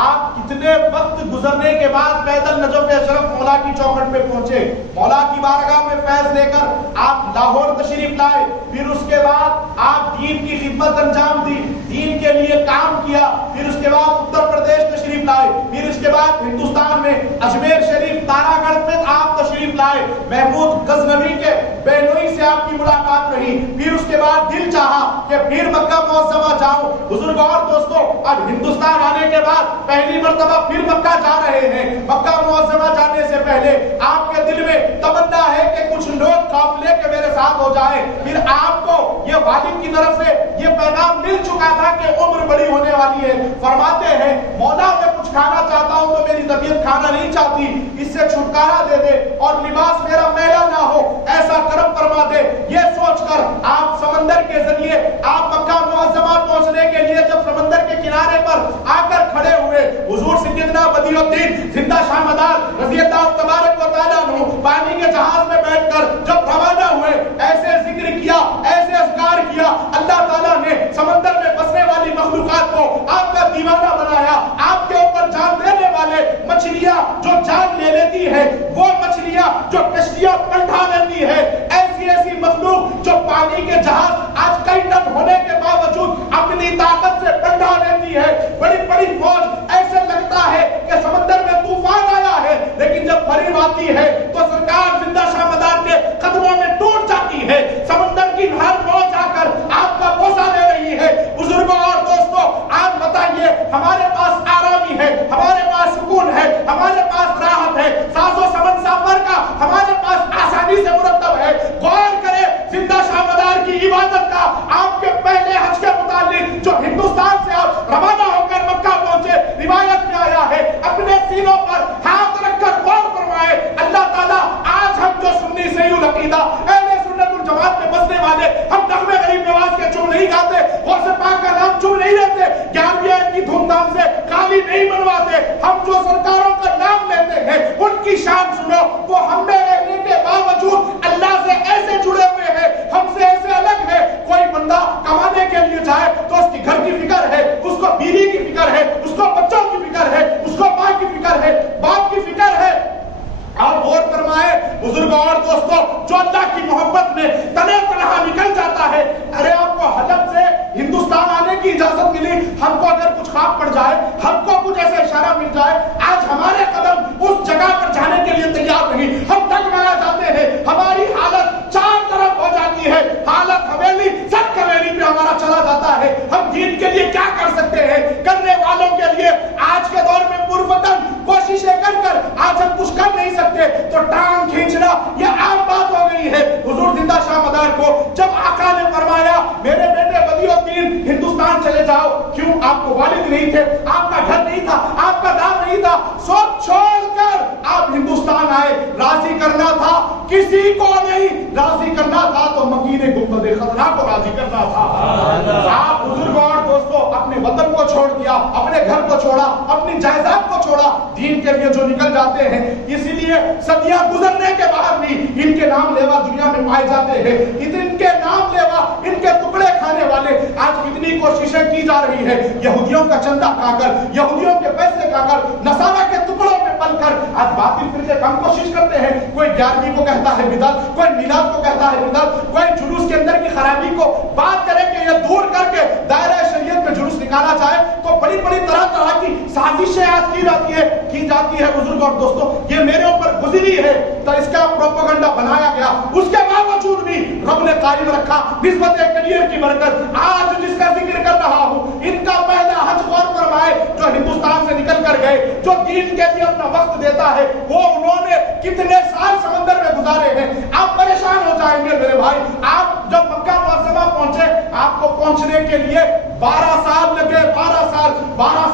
آپ کتنے وقت گزرنے کے بعد پیدل نجف اشرف مولا کی چوکھٹ پہ پہنچے, مولا کی بارگاہ میں فیض لے کر آپ لاہور تشریف لائے. پھر اس کے بعد آپ دین کی خدمت انجام دی, دین کے لیے کام کیا. پھر اس کے بعد اتر پردیش تشریف لائے. پھر اس کے بعد ہندوستان میں اجمیر شریف تارا گڑھ میں آپ تشریف لائے. محمود غزنوی کے بہنوئی سے آپ کی ملاقات رہی. پھر اس کے بعد دل چاہا کہ پھر مکہ معظمہ جاؤں. بزرگ اور دوستوں, اب ہندوستان آنے کے بعد پہلی مرتبہ پھر مکہ جا رہے ہیں. مکہ معظمہ جانے سے پہلے آپ کے دل میں تمنا ہے کہ کچھ لوگ قافلے کے میرے ساتھ ہو جائیں. پھر آپ کو یہ والد کی طرف سے یہ پیغام مل چکا تھا کہ عمر بڑی ہونے والی ہے. فرماتے ہیں مولا میں کچھ کھانا چاہتا ہوں تو میری طبیعت ٹھکانا نہیں چاہتی، اس سے چھٹکارا دے دے اور لباس میرا میلا نہ ہو، ایسا کرم فرما دے۔ یہ سوچ کر آپ سمندر کے ذریعے آپ مکہ معظمہ پہنچنے کے لیے جب سمندر کے کنارے پر آ کر کھڑے ہوئے، حضور سیدنا بدیع الدین زندہ شاہ مدار رضی اللہ تبارک و تعالیٰ عنہ پانی کے جہاز میں بیٹھ کر جب روانہ ہوئے، ایسے ذکر کیا، ایسے اذکار کیا، اللہ تعالیٰ نے سمندر میں بسنے والی مخلوقات کو آپ کا دیوانہ بنایا۔ آپ کے اوپر جان دینے والے مچھلیاں جو جان لے لیتی ہے، وہ مچھلیاں جو کشتیاں پلٹا لیتی ہے، ایسی ایسی مخلوق جو پانی کے جہاز آج کئی ٹن ہونے کے باوجود اپنی طاقت سے پلٹا لیتی ہے، بڑی بڑی فوج، ایسے لگتا ہے کہ سمندر میں طوفان آیا ہے، لیکن جب قریب آتی ہے تو سرکار زندہ شاہ مدار کے قدموں میں ٹوٹ جاتی ہے۔ سمندر کی ہر موج آ کر آپ کا بوسہ لے رہی ہے۔ بزرگوں اور دوستوں، آج بتائیے ہمارے پاس آرامی ہے، ہمارے پاس سکون ہے، ہمارے پاس راحت ہے، ساز و سمن سفر کا ہمارے پاس آسانی سے مرتب ہے۔ غور کریں زندہ شاہ مدار کی عبادت کا، آپ کے پہلے حج کے متعلق جو ہندوستان سے آپ روانہ ہو کر مکہ پہنچے، روایت میں آیا ہے، اپنے سینوں پر ہاتھ رکھ کر غور فرمائے، اللہ تعالیٰ آج ہم جو سنی صحیح العقیدہ اہل سنت الجماعت میں بسنے والے، ہم نغمے غریب نواز کے چم نہیں گاتے، غوث پاک کا نام چم نہیں لیتے، 11ویں کی دھوم دھام سے خالی نہیں بنواتے، ہم جو سرکاروں کا نام لیتے ہیں ان کی شان سنو، وہ ہم میں رہنے کے باوجود اللہ سے ایسے جڑے ہوئے ہیں، ہم سے ایسے الگ ہے۔ کوئی بندہ کمانے کے لیے جائے تو اس کی گھر کی فکر ہے، اس کو بیوی کی فکر ہے، اس کو بچوں کی فکر ہے، اس کو ماں کی فکر ہے، باپ کی فکر ہے۔ آپ غور فرمائے بزرگوں اور دوستوں، جو اللہ کی محبت میں تنے تنہا نکل جاتا ہے، ارے آپ کو حلب سے ہندوستان آنے کی اجازت ملی، ہم کو اگر کچھ خواب پڑ جائے، ہم کو کچھ ایسا اشارہ مل جائے، آج ہمارے قدم اس جگہ پر جانے کے لیے تیار نہیں، ہم ڈگمگا جاتے ہیں، ہماری حالت چار طرف ہو جاتی ہے، حالت حویلی سب حویلی پہ ہمارا چلا جاتا ہے۔ ہم دین کے لیے کیا کر سکتے ہیں؟ کرنے والوں کے لیے آج کے دور میں پرفتن کوششیں کر آج ہم کچھ کر نہیں سکتے تو ٹانگ کھینچنا یہ عام بات ہو گئی ہے۔ حضور زندہ شاہ مدار کو جب آقا نے فرمایا میرے بیٹے بدیع الدین ہندوستان چلے جاؤ، کیوں؟ آپ کو والد نہیں تھے، آپ کا گھر نہیں تھا، آپ کا دار نہیں تھا، سب چھوڑ کر آپ ہندوستان آئے، راضی کرنا تھا کسی کو نہیں، راضی کرنا تھا تو مکین گنبد خضرا کو راضی کرنا تھا۔ آپ بزرگوں اور دوستوں اپنے وطن کو چھوڑ دیا، اپنے گھر کو چھوڑا، اپنی جائیداد کو چھوڑا، دین کے لیے جو نکل جاتے ہیں، اسی لیے صدیاں گزرنے کے بعد بھی ان کے نام لیوا دنیا میں پائے جاتے ہیں، ان کے نام لیوا، ان کے ٹکڑے کھانے والے آج کتنی کوششیں کی جا رہی ہے، یہودیوں کا چندہ کھا کر، یہودیوں کے پیسے کھا کر، نصارہ کے ٹکڑوں میں پل کر آج باطل فرقے کم کوشش کرتے ہیں۔ کوئی 11ویں کو کہتا ہے بدعت، کوئی میلاد کو کہتا ہے بدعت، کوئی جلوس کے اندر کی خرابی کو بات کرے کہ یہ دور کر کے دائرہ شریعت میں جلوس نکالا جائے، تو بڑی بڑی طرح کی سازشیں آج کی جاتی ہے بزرگ اور دوستوں، یہ میرے اوپر گزری ہے تو اس کا پروپیگنڈا بنایا گیا، اس کے باوجود بھی رب نے قائم رکھا نسبت کلیئر کی برکت۔ آج جس کا ذکر کر رہا ہوں، ان کا پہلا حج غور فرمائے جو ہندوستان سے نکل کر گئے، جو دین کے لیے اپنا وقت دیتا ہے، وہ انہوں نے کتنے سال سمندر میں گزارے ہیں۔ آپ پریشان ہو جائیں گے میرے بھائی، آپ جب مکہ معظمہ پہنچے، آپ کو پہنچنے کے لیے 12 سال لگے، 12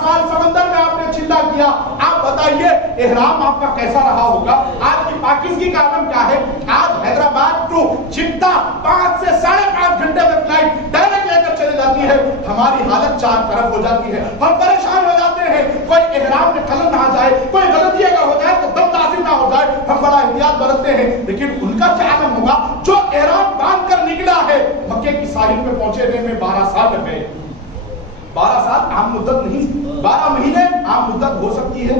سال سمندر میں آپ نے چلا کیا۔ آپ بتائیے احرام آپ کا کیسا رہا ہوگا؟ آج کی پاکیزگی کا عالم کیا ہے؟ آج حیدرآباد ٹو جدہ 5 سے 5.5 گھنٹے میں فلائٹ ڈائریکٹ لے کر چلے جاتی ہے، ہماری حالت چار طرف ہو جاتی ہے، ہم پریشان ہو جاتے ہیں، کوئی احرام میں خلل نہ آ جائے، کوئی غلطی اگر ہو جائے تو دم تاثر نہ ہو جائے، ہم بڑا احتیاط برتتے ہیں۔ لیکن ان کا کیا عالم ہوگا جو احرام باندھ کر نکلا ہے؟ مکے کی ساحل پہ پہنچے ہوئے میں 12 سال لگ گئے۔ 12 سال عام مدت نہیں، 12 مہینے عام مدت ہو سکتی ہے،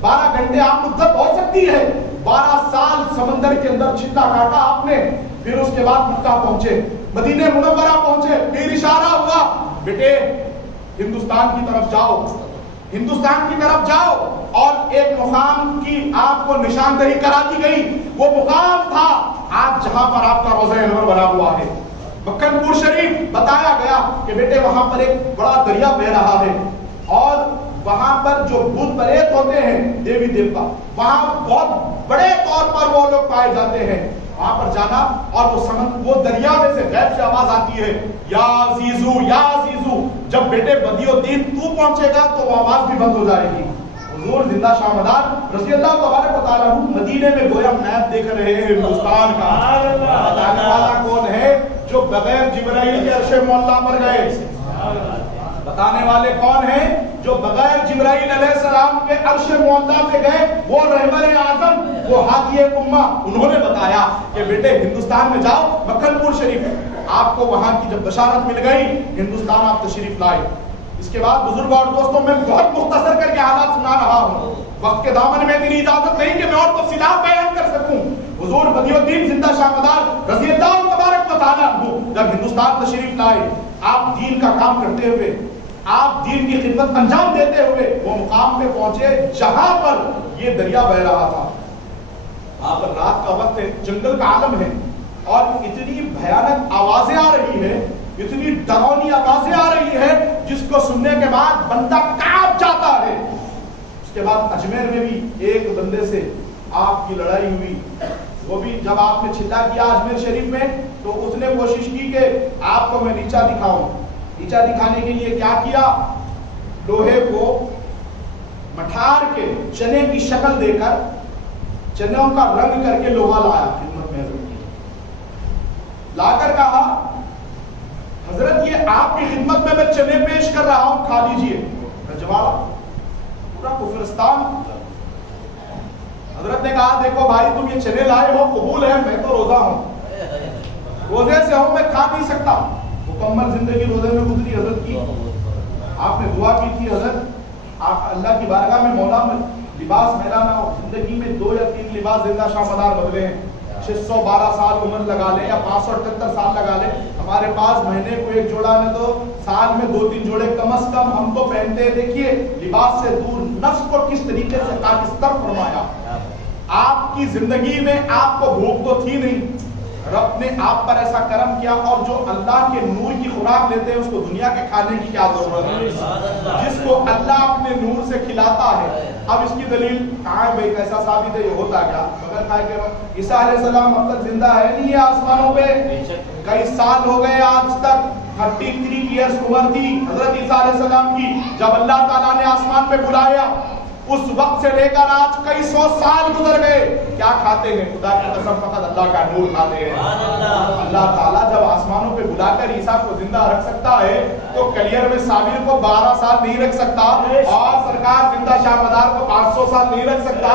12 گھنٹے عام مدت ہو سکتی ہے، 12 سال سمندر کے اندر چھلا کاٹا آپ نے، پھر اس کے بعد مکہ پہنچے، مدینہ منورہ پہنچے، پھر اشارہ ہوا بیٹے ہندوستان کی طرف جاؤ، ہندوستان کی طرف جاؤ، اور ایک مقام کی آپ کو نشاندہی کرا دی گئی، وہ مقام تھا آج جہاں پر آپ کا روضہ انور بنا ہوا ہے، مکن پور شریف۔ بتایا گیا کہ بیٹے وہاں پر ایک بڑا دریا بہ رہا ہے، اور وہاں پر جو بت پریت ہوتے ہیں دیوی دیوتا، وہاں بہت بڑے طور پر وہ لوگ پائے جاتے ہیں، وہاں پر جانا، اور وہ دریا میں سے غیب سے آواز آتی ہے یا عزیزو یا عزیزو، جب بیٹے بدیع الدین تو پہنچے گا تو وہ آواز بھی بند ہو جائے گی۔ حضور زندہ شاہ مدار رضی اللہ تبارک و تعالیٰ مدینے میں گویا میپ دیکھ رہے ہیں ہندوستان کا. بتانے والا کون ہے جو بغیر جبرائیل کے عرش مولا پر گئے؟ بتانے والے کون ہیں جو بغیر جبرائیل علیہ السلام کے عرش مولا سے گئے؟ وہ رہبر اعظم، وہ ہادی امہ. انہوں نے بتایا کہ بیٹے ہندوستان میں جاؤ، مکھن پور شریف، آپ کو وہاں کی جب بشارت مل گئی ہندوستان آپ تشریف لائے. اس کے بعد بزرگ اور دوستوں میں بہت مختصر کر کے حالات سنا رہا ہوں، وقت کے دامن میں اتنی اجازت نہیں کہ میں اور تفصیلات بیان کر سکوں. حضور بدیع الدین زندہ شاہ مدار رضی اللہ تبارک و تعالیٰ عنہ جب ہندوستان تشریف لائے، آپ دین کا کام کرتے ہوئے، آپ دین کی خدمت انجام دیتے ہوئے وہ مقام پہ پہنچے جہاں پر یہ دریا بہ رہا تھا. وہاں پر رات کا وقت ہے، جنگل کا عالم ہے، اور اتنی بھیانک آوازیں آ رہی ہیں، اتنی ڈراؤنی آوازیں آ رہی ہے جس کو سننے کے بعد بندہ کانپ جاتا ہے. اس کے بعد اجمیر میں بھی ایک بندے سے آپ کی لڑائی ہوئی. وہ بھی جب آپ نے چلا کیا اجمیر شریف میں تو اس نے کوشش کی کہ آپ کو میں نیچا دکھاؤں. نیچا دکھانے کے لیے کیا کیا؟ لوہے کو مٹھار کے چنے کی شکل دے کر چنوں کا رنگ کر کے لوہا لایا خدمت میں حضرت کی. لا کر کہا حضرت یہ آپ کی خدمت میں چنے پیش کر رہا ہوں، کھا لیجئے. رجواڑہ پورا کفرستان. حضرت نے کہا دیکھو بھائی تم یہ چنے لائے ہو قبول ہے، میں تو روزہ ہوں، روزے سے ہوں، میں کھا نہیں سکتا. مکمل زندگی روزے میں گزری حضرت کی. آپ نے دعا کی تھی حضرت آپ اللہ کی بارگاہ میں مولا میں لباس میرا نہ ہو. زندگی میں 2 یا 3 لباس زندہ شاہ مدار بدلے ہیں. 612 سال عمر لگا لے یا 578 سال لگا لے، ہمارے پاس مہینے کو 1 جوڑا میں تو سال میں 2-3 جوڑے کم از کم ہم تو پہنتے ہیں. دیکھیے لباس سے دور نفس کو کس طریقے سے خاکستر فرمایا. آپ کی زندگی میں آپ کو بھوک تو تھی نہیں، رب نے آپ پر ایسا کرم کیا. اور جو اللہ کے نور کی خوراک لیتے ہیں اس کو دنیا کے کھانے کی کیا ضرورت ہے؟ جس کو اللہ اپنے نور سے کھلاتا ہے. اب اس کی دلیل کہاں ہے بھائی، کیسا ثابت ہے؟ یہ ہوتا کیا مگر کھائے کہ عیسیٰ علیہ السلام اب تک زندہ ہے نہیں ہے آسمانوں پہ. کئی سال ہو گئے آج تک. 33 ایئرس عمر تھی حضرت عیسیٰ علیہ السلام کی جب اللہ تعالیٰ نے آسمان پہ بلایا. اس وقت سے لے کر آج کئی 100 سال گزر گئے. کیا کھاتے ہیں؟ خدا کی قسم فقط اللہ کا نور کھاتے ہیں. اللہ تعالیٰ جب آسمانوں پہ بلا کر عیسیٰ کو زندہ رکھ سکتا ہے تو کلیئر میں صابر کو 12 سال نہیں رکھ سکتا، اور سرکار زندہ شاہ مدار کو 500 سال نہیں رکھ سکتا.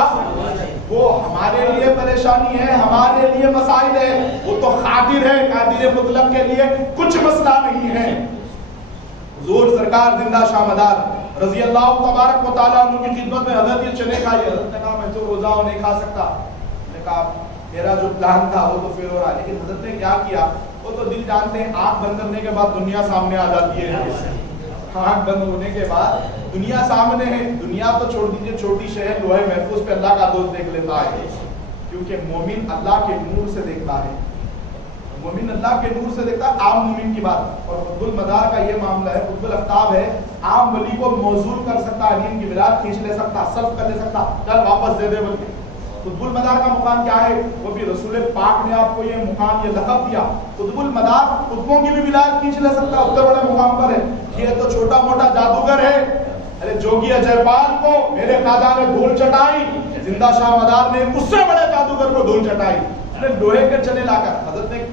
وہ ہمارے لیے پریشانی ہے، ہمارے لیے مسائل ہے. وہ تو قادر ہے، قادر مطلق کے لیے کچھ مسئلہ نہیں ہے. حضور سرکار زندہ شاہ مدار رضی اللہ تبارک و تعالیٰ عنہ کی خدمت میں حضرت یہ چنے کھائیے. حضرت نے کہا میں تو روزہ ہوں نہیں کھا سکتا. میں نے کہا میرا جو پلان تھا وہ تو پھر ہو رہا. لیکن حضرت نے کیا کیا؟ وہ تو دل جانتے ہیں، آنکھ بند کرنے کے بعد دنیا سامنے آ جاتی ہے. آنکھ بند ہونے کے بعد دنیا سامنے ہے. دنیا تو چھوڑ دیجیے، چھوٹی شہر لوہے محفوظ پہ اللہ کا دوست دیکھ لیتا ہے، کیونکہ مومن اللہ کے نور سے دیکھتا ہے. مومن اللہ کے نور سے دیکھتا ہے. عام مومن کی بات. اور قطب المدار کا یہ معاملہ ہے، قطب الافتاب ہے، عام ولی کو موصول کر سکتا ہے، علیم کی ولایت کھینچ لے سکتا، سلب کر لے سکتا، چل واپس دے دے بلکہ. قطب المدار کا مقام کیا ہے؟ وہ بھی رسول پاک نے آپ کو یہ مقام، یہ لقب دیا. قطب المدار قطبوں کی بھی ولایت کھینچ لے سکتا، اتنے بڑے مقام پر ہے. یہ تو چھوٹا موٹا جادوگر ہے. ارے جوگی اجے پال کو میرے خواجہ نے دھول چٹائی، زندہ شاہ مدار نے اس سے بڑے جادوگر کو دھول چٹائی. لوہے کے چنے لا کر حضرت نے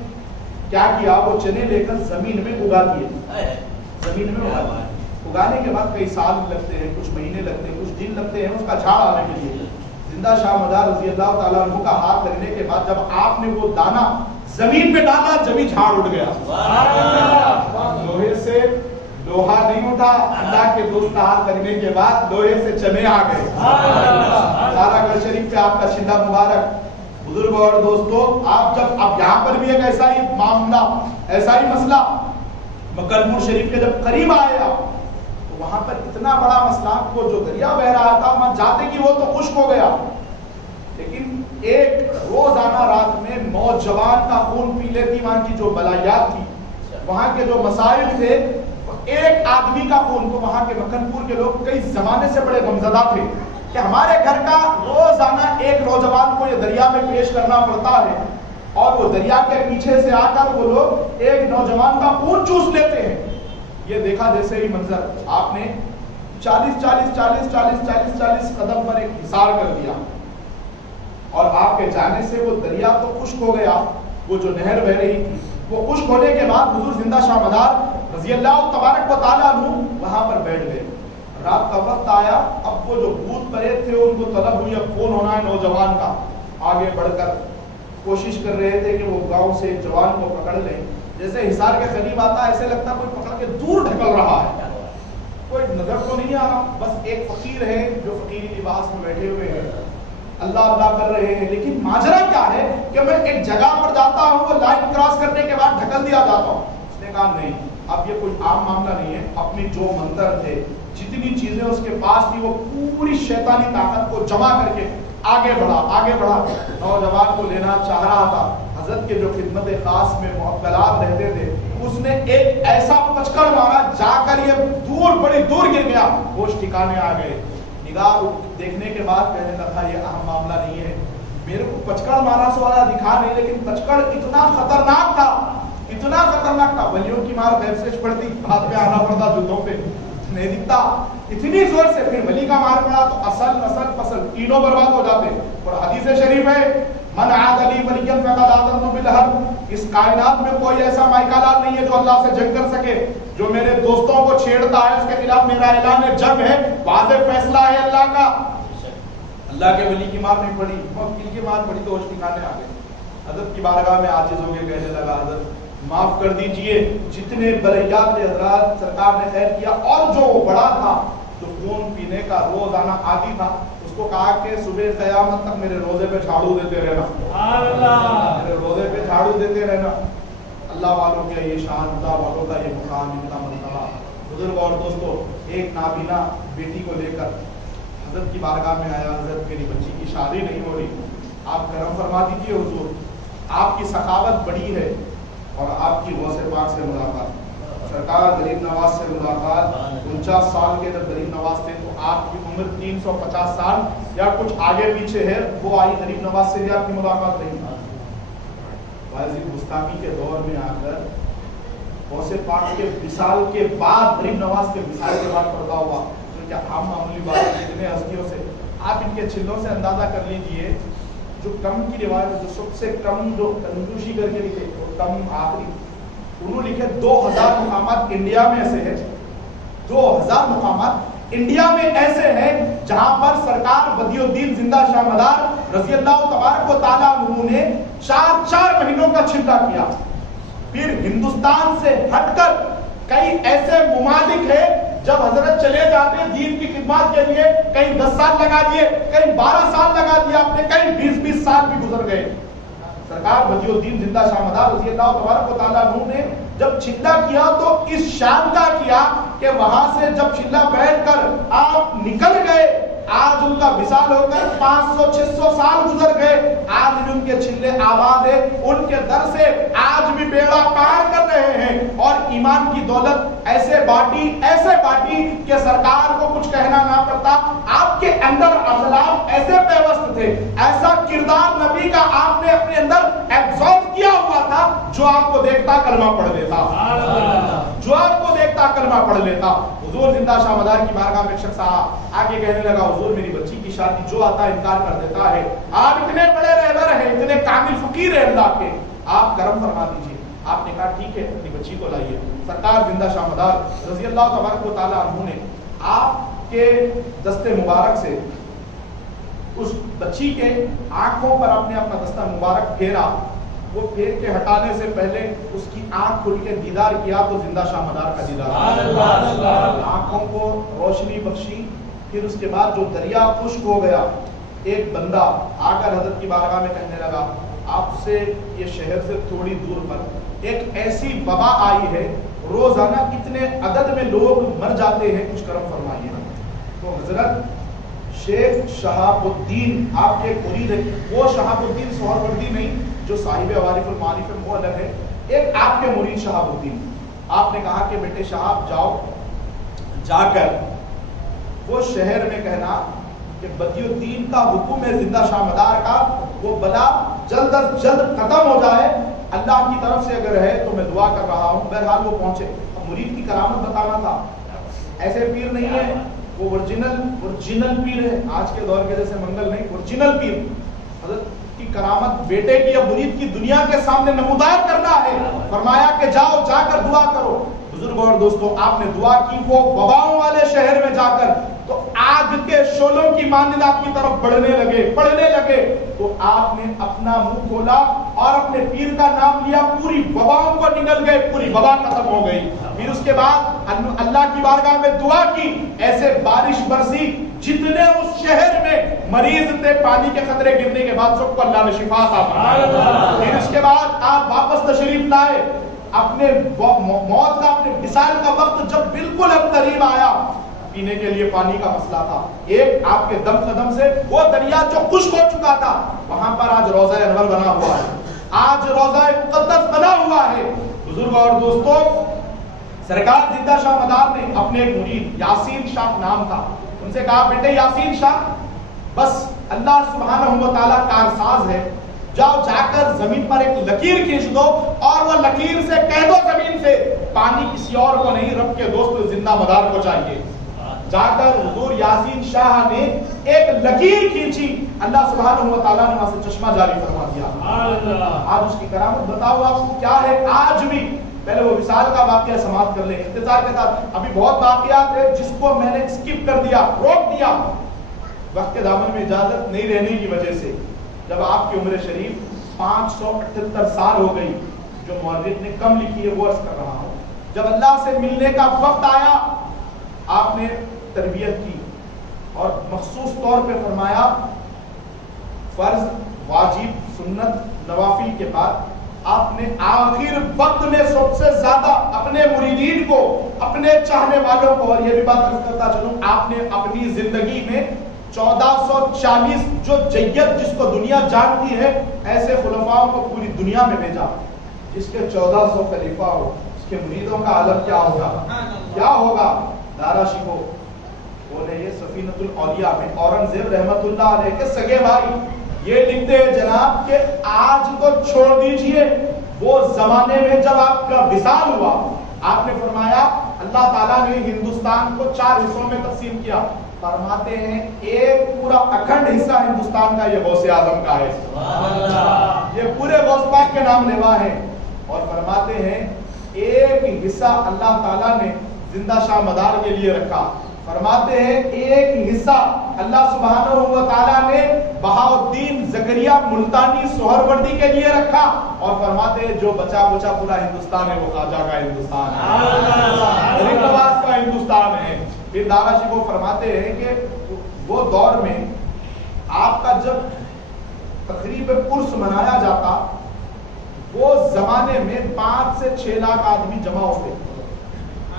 کیا کیا؟ وہ چنے لے کر زمین میں اگا دیے. زمین میں اگانے کے بعد کئی سال لگتے ہیں، کچھ مہینے لگتے ہیں، کچھ دن لگتے ہیں اس کا جھاڑ آنے کے لیے. زندہ شاہ مدار رضی اللہ تعالیٰ عنہ کا ہاتھ لگنے کے بعد جب آپ نے وہ دانا زمین میں ڈالا جبھی جھاڑ اٹھ گیا. لوہے سے لوہا نہیں اٹھا، اللہ کے دوست کا ہاتھ لگنے کے بعد لوہے سے چنے آ گئے. سارا گھر شریف پہ آپ کا شدہ مبارک. بزرگ اور دوستو، آپ جب اب یہاں پر بھی ایک ایسا ہی معاملہ، ایسا ہی مسئلہ مکن پور شریف کے جب قریب آئے آپ تو وہاں پر اتنا بڑا مسئلہ کو جو دریا بہ رہا تھا وہاں جاتے کہ وہ تو خشک ہو گیا، لیکن ایک روزانہ رات میں نوجوان کا خون پی لیتی وہاں کی جو بلایات تھی، وہاں کے جو مسائل تھے، ایک آدمی کا خون. تو وہاں کے مکن پور کے لوگ کئی زمانے سے بڑے غمزدہ تھے کہ ہمارے گھر کا روزانہ ایک نوجوان کو یہ دریا میں پیش کرنا پڑتا ہے، اور وہ دریا کے پیچھے سے آ کر وہ لوگ ایک نوجوان کا خون چوس لیتے ہیں. یہ دیکھا جیسے ہی منظر آپ نے 40 قدم پر ایک حصار کر دیا، اور آپ کے جانے سے وہ دریا تو خشک ہو گیا، وہ جو نہر بہ رہی تھی وہ خشک ہونے کے بعد حضور زندہ شاہ مدار رضی اللہ تبارک و تعالیٰ عنہ وہاں پر بیٹھ گئے۔ رات کا وقت آیا، اب وہ جو بھوت پریت تھے ان کو طلب ہوئی اب کون ہونا ہے نوجوان کا، آگے بڑھ کر کوشش کر رہے تھے کہ وہ گاؤں سے ایک جوان کو پکڑ لیں۔ جیسے حصار کے قریب آتا ایسے لگتا کوئی پکڑ کے دور ڈھکل رہا ہے، کوئی نظر تو نہیں آ رہا، بس ایک فقیر ہے جو فقیری لباس میں بیٹھے ہوئے ہیں، اللہ اللہ کر رہے ہیں، لیکن ماجرا کیا ہے کہ میں ایک جگہ پر جاتا ہوں، وہ لائن کراس کرنے کے بعد ڈھکل دیا جاتا ہوں۔ اس نے کہا نہیں، اب یہ کوئی عام معاملہ نہیں ہے، اپنی جو منتر تھے جتنی چیزیں اس کے پاس تھی وہ پوری شیطانی طاقت کو جمع کر کے آگے بڑھا۔ نوجوان کو لینا چاہ رہا تھا، حضرت کے جو خدمت خاص میں موکلات رہتے تھے اس نے ایک ایسا پچکڑ مارا جا کر یہ بڑی دور گر گیا، ہوش ٹھکانے آ گئے۔ نگاہ دیکھنے کے بعد کہنے لگا یہ اہم معاملہ نہیں ہے، میرے کو پچکڑ مارا سو والا دکھا نہیں، لیکن پچکڑ اتنا خطرناک تھا، ولیوں کی مار غیر سے پڑتی، ہاتھ میں آنا پڑتا، جوتوں پہ نہیں دکھتا، اتنی زور سے پھر ولی کا مار پڑا تو اصل فصل تینوں برباد ہو جاتے۔ اور حدیث شریف ہے من عاد لی ولیا فقد آذنت بالحرب، اس کائنات میں کوئی ایسا مائکا لال نہیں ہے جو اللہ سے جنگ کر سکے، جو میرے دوستوں کو چھیڑتا ہے اس کے خلاف میرا اعلان جنگ ہے، واضح فیصلہ ہے اللہ کا۔ اللہ کے ولی کی مار نہیں پڑی، موکل کی مار پڑی تو ہوش ٹھکانے آ گئے۔ حضرت کی بارگاہ میں عاجز ہو کے کہنے لگا حضرت معاف کر دیجئے، جتنے بریات حضرات سرکار نے خیر کیا، اور جو بڑا تھا جو خون پینے کا روزانہ عادی تھا اس کو کہا کہ صبح قیامت تک میرے روزے پہ جھاڑو دیتے رہنا، میرے روزے پہ جھاڑو دیتے رہنا۔ اللہ والوں کا یہ شان، اللہ والوں کا یہ مقام، ان کا مرتبہ۔ بزرگ اور دوستو، ایک نابینا بیٹی کو لے کر حضرت کی بارگاہ میں آیا، حضرت میری بچی کی شادی نہیں ہو رہی، آپ کرم فرما دیجیے حضور، آپ کی سخاوت بڑی ہے اور آپ کی غوث پاک سے ملاقات، سرکار غریب نواز سے ملاقات، 49 سال کے جب غریب نواز تھے تو آپ کی عمر 350 سال یا کچھ آگے پیچھے ہے، وہ آئی غریب نواز سے بھی آپ کی ملاقات نہیں۔ واعظ مستاقی کے دور میں آ کر غوث پاک کے وصال کے بعد غریب نواز کے وصال کے بعد پردہ ہوا، جو کہ عام معمولی بات ہے، اتنے ہستیوں سے آپ ان کے چھلوں سے اندازہ کر لیجئے، جو کم کی روایت، جو سب سے کم جو کنجوشی کر کے لکھے، کم آخری انہوں لکھے 2000 مقامات انڈیا میں ایسے ہیں، 2000 مقامات انڈیا میں ایسے ہیں جہاں پر سرکار بدی الدین زندہ شاہ مدار رضی اللہ تبارک و تعالیٰ عنہ نے 4 مہینوں کا چھٹا کیا۔ پھر ہندوستان سے ہٹ کر کئی ایسے ممالک ہیں جب حضرت چلے جاتے دین کی خدمات کے لیے، کہیں 10 سال لگا دیے، کہیں 12 سال لگا دیا آپ نے، کہیں 20 سال بھی گزر گئے۔ سرکار بدی الدین زندہ شاہ مدار رضی اللہ تبارک و تعالیٰ عنہ نے جب چلہ کیا تو اس شان کا کیا کہ وہاں سے جب چلہ بیٹھ کر آپ نکل گئے، آج ان کا وصال ہو کر 500-600 سال گزر گئے، آج بھی ان کے چلے آباد ہیں، ان کے در سے آج بھی بیڑا پار کر رہے ہیں، اور ایمان کی دولت ایسے باٹی کہ سرکار کو کچھ کہنا نہ پڑتا۔ آپ کے اندر اخلاق ایسے پیوست تھے، ایسا کردار نبی کا آپ نے اپنے اندر ایبزارب کیا ہوا تھا، جو آپ کو دیکھتا کلمہ پڑھ لیتا، پڑھ لیتا۔ حضور زندہ شاہ مدار کی بارگاہ میں ایک شخص آگے کہنے لگا حضور میری بچی کی شادی جو آتا ہے انکار کر دیتا ہے، آپ اتنے بڑے رہبر ہیں، اتنے کامل فقیر ہیں اللہ کے، آپ کرم فرما دیجیے۔ آپ نے کہا ٹھیک ہے، اپنی بچی کو لائیے۔ سرکار زندہ شاہ مدار رضی اللہ تبارک و تعالیٰ عنہ نے آپ کے دست مبارک سے اس بچی کے آنکھوں پر اپنا دستہ مبارک پھیرا، وہ پھیر کے ہٹانے سے پہلے اس کی آنکھ کھل کے دیدار کیا تو زندہ شاہ مدار کا دیدار، آنکھوں کو روشنی بخشی۔ پھر اس کے بعد جو دریا خشک ہو گیا، ایک بندہ آ کر حضرت کی بارگاہ میں کہنے لگا آپ سے یہ شہر سے تھوڑی دور پر ایک ایسی وبا آئی ہے، روزانہ کتنے عدد میں لوگ مر جاتے ہیں، کچھ کرم فرمائیے۔ تو حضرت شیخ شہاب الدین آپ کے مرید ہے، وہ شہاب الدین سہروردی نہیں جو صاحب عوارف المعارف ہے، وہ الگ ہے، ایک آپ کے مرید شہاب الدین۔ آپ نے کہا کہ بیٹے شہاب جاؤ، جا کر وہ شہر میں کہنا کہ بدی الدین کا حکم ہے زندہ شاہ مدار کا، وہ بلا جلد از جلد ختم ہو جائے، اللہ کی طرف سے اگر ہے تو میں دعا کر رہا ہوں۔ بہرحال وہ پہنچے، اب مرید کی کرامت بتانا تھا، ایسے پیر نہیں ہے وہ اوریجنل پیر ہے، آج کے دور کے جیسے منگل نہیں، اوریجنل پیر. حضرت کی کرامت بیٹے کی یا مرید کی دنیا کے سامنے نمودار کرنا ہے. فرمایا کہ جاؤ جا کر دعا کرو. بزرگوں اور دوستوں آپ نے دعا کی وہ وباؤں والے شہر میں جا کر، تو آگ کے شعلوں کی مانند آپ کی طرف بڑھنے لگے. تو آپ نے اپنا منہ کھولا اور اپنے پیر کا نام لیا، پوری وباؤں کو نگل گئے، پوری وبا ختم ہو گئی. پھر اس کے بعد اللہ کی بارگاہ میں دعا کی، ایسے بارش برسی جتنے اس شہر میں مریض تھے، پانی کے قطرے گرنے کے بعد سب کو اللہ نے شفا عطا فرمائی. پھر اس کے بعد آپ واپس تشریف لائے. اپنے موت کا، اپنے وصال کا وقت جب بالکل اب قریب آیا، پینے کے لیے پانی کا مسئلہ تھا. ایک آپ کے دم قدم سے وہ دریا جو خشک ہو چکا تھا، وہاں پر آج روضہ انور بنا ہوا ہے، آج روضہ مقدس بنا ہوا ہے. بزرگوں اور دوستوں سرکار زندہ شاہ مدار نے اپنے ایک مرید یاسین شاہ نام تھا، ان سے کہا بیٹے یاسین شاہ، بس اللہ سبحانہ و تعالیٰ کارساز ہے، جاؤ جا کر زمین پر ایک لکیر کھینچ دو اور وہ لکیر سے کہہ دو زمین سے پانی کسی اور کو نہیں، رب کے دوست زندہ مدار کو چاہیے. جا کر حضور یاسین شاہ نے ایک لکیر کھینچی، اللہ سبحانہ و تعالیٰ نے وہاں سے چشمہ جاری فرما دیا. آج اس کی کرامت بتاؤ آپ کو کیا ہے. آج بھی پہلے وہ وصال کا واقعہ سماعت کر لیں انتظار کے ساتھ، ابھی بہت واقعات ہیں جس کو میں نے اسکپ کر دیا، روک دیا، وقت کے دامن میں اجازت نہیں رہنے کی وجہ سے. جب آپ کی عمر شریف 578 سال ہو گئی، جو مورخ نے کم لکھی ہے وہ عرض کر رہا ہوں، جب اللہ سے ملنے کا وقت آیا آپ نے تربیت کی اور مخصوص طور پہ فرمایا فرض، واجب، سنت، نوافل کے بعد آپ نے آخر وقت میں سب سے زیادہ اپنے مریدین کو، اپنے چاہنے والوں کو، اور یہ بھی بات عرض کرتا چلوں، آپ نے اپنی زندگی میں 1440 جو جید جس کو دنیا جانتی ہے ایسے خلفاؤں کو پوری دنیا میں بھیجا. جس کے 1400 خلیفہ ہو اس کے مریدوں کا عالم کیا ہوگا، کیا ہوگا. دارا شکو بولے یہ سفینۃ الاولیاء میں اورنگزیب رحمت اللہ علیہ کے سگے بھائی یہ لکھتے ہیں جناب کہ آج تو چھوڑ دیجئے، وہ زمانے میں جب آپ کا وصال ہوا آپ نے فرمایا اللہ تعالیٰ نے ہندوستان کو 4 حصوں میں تقسیم کیا. فرماتے ہیں ایک پورا اکھنڈ حصہ ہندوستان کا یہ غوث اعظم کا ہے، یہ پورے غوث پاک کے نام لیوا ہے. اور فرماتے ہیں ایک حصہ اللہ تعالیٰ نے زندہ شاہ مدار کے لیے رکھا. فرماتے ہیں ایک حصہ اللہ سبحانہ و تعالیٰ نے بہاؤالدین زکریا ملتانی سہروردی کے لیے رکھا. اور فرماتے ہیں جو بچا بچا پورا ہندوستان ہے وہ خواجہ کا ہندوستان ہے، غریب نواز کا ہندوستان ہے. پھر دارا شکو فرماتے ہیں کہ وہ دور میں آپ کا جب تقریب عرس منایا جاتا، وہ زمانے میں 5 سے 6 لاکھ آدمی جمع ہوتے،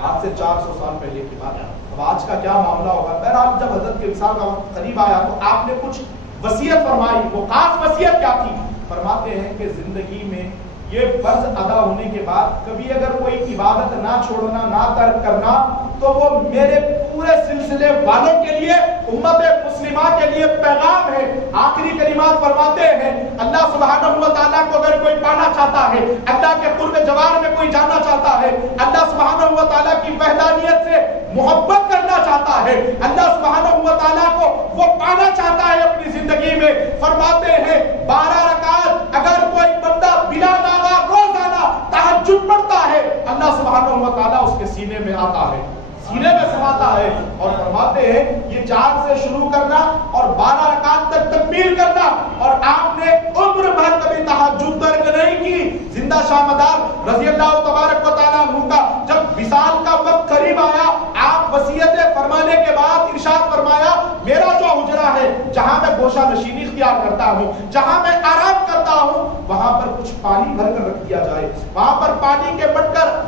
آج سے 400 سال پہلے کی بات ہے. اب آج کا کیا معاملہ ہوگا. بہرحال جب حضرت کے وصال کا وقت قریب آیا تو آپ نے کچھ وصیت فرمائی. وہ خاص وصیت کیا تھی؟ فرماتے ہیں کہ زندگی میں یہ فرض ادا ہونے کے بعد کبھی اگر کوئی عبادت نہ چھوڑنا، نہ ترک کرنا، تو وہ میرے پورے سلسلے والوں کے لیے، امت مسلمہ کے لیے پیغام ہے. آخری کلمات فرماتے ہیں اللہ سبحانہ و تعالیٰ کو اگر کوئی پانا چاہتا ہے، اللہ کے قرب جوار میں کوئی جانا چاہتا ہے، اللہ سبحانہ و تعالیٰ کی وحدانیت سے محبت کرنا چاہتا ہے، اللہ سبحانہ و تعالیٰ کو وہ پانا چاہتا ہے اپنی زندگی میں، فرماتے ہیں 12 رکعت اگر کوئی بندہ بلا ناغہ روزانہ تہجد پڑھتا ہے، اللہ سبحانہ و تعالیٰ اس کے سینے میں آتا ہے، سینے میں سماتا ہے. اور فرماتے ہیں یہ 4 سے شروع کرنا اور 12 رکعت تک تکبیر کرنا. اور آپ نے عمر بھر کبھی تہجد ترک نہیں کی. زندہ شاہ مدار رضی اللہ تبارک و تعالیٰ عنہ کا جب وصال کا وقت قریب آیا، آپ وصیت فرمانے کے بعد ارشاد فرمایا میرا جو حجرہ ہے جہاں میں گوشہ نشینی اختیار کرتا ہوں، جہاں میں آرام کرتا ہوں، وہاں پر کچھ پانی بھر کر رکھ دیا جائے. وہاں پر پانی کے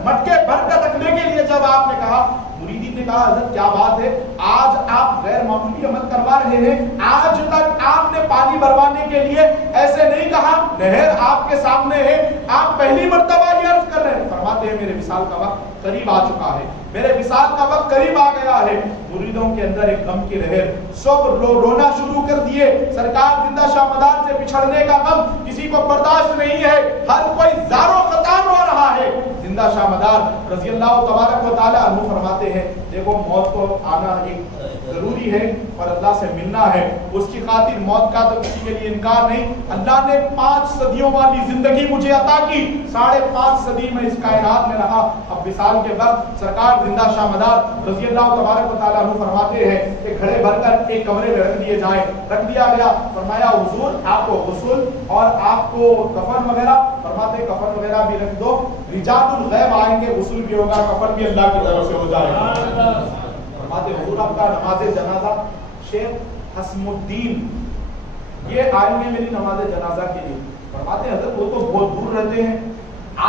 مٹکے بھر کر رکھنے کے لیے جب آپ نے کہا، مریدین نے کہا حضرت کیا بات ہے، آج آپ غیر معمولی عمل کروا رہے ہیں. آج تک آپ نے پانی بھروانے کے لیے ایسے نہیں کہا، نہر آپ کے سامنے ہے، آپ پہلی مرتبہ یہ عرض کر رہے ہیں. فرماتے ہیں میرے وصال کا وقت قریب آ چکا ہے، میرے وصال کا وقت قریب آ گیا ہے. مریدوں کے اندر ایک غم کی لہر، سب رونا شروع کر دیے. سرکار زندہ شاہ مدار سے بچھڑنے کا غم کسی کو برداشت نہیں ہے، ہر کوئی زار و خطان ہو رہا ہے. زندہ شاہ مدار رضی اللہ تبارک و تعالیٰ عنہ فرماتے ہیں دیکھو موت کو آنا ایک ضروری ہے اور اللہ سے ملنا ہے، اس کی خاطر موت کا تو کسی کے لیے انکار نہیں۔ اللہ نے 5 صدیوں والی زندگی مجھے عطا کی، 5.5 صدی میں اس کائنات میں رہا۔ اب وصال کے وقت سرکار زندہ شاہ مدار رضی اللہ تبارک و تعالیٰ عنہ فرماتے ہیں کہ گھڑے بھر کر ایک کمرے میں رکھ دیے جائیں، رکھ دیا گیا۔ فرمایا حضور آپ کو غسل اور آپ کو کفن وغیرہ، فرماتے کفن وغیرہ بھی رکھ دو، رجال الغیب آئیں گے، غسل بھی ہوگا، کفن بھی اللہ کی طرف سے ہو جائے گا۔ فرماتے حضور آپ کا نماز جنازہ شیخ حسم الدین یہ آئیں گے میری نماز جنازہ کے لیے۔ فرماتے حضرت وہ تو بہت دور رہتے ہیں،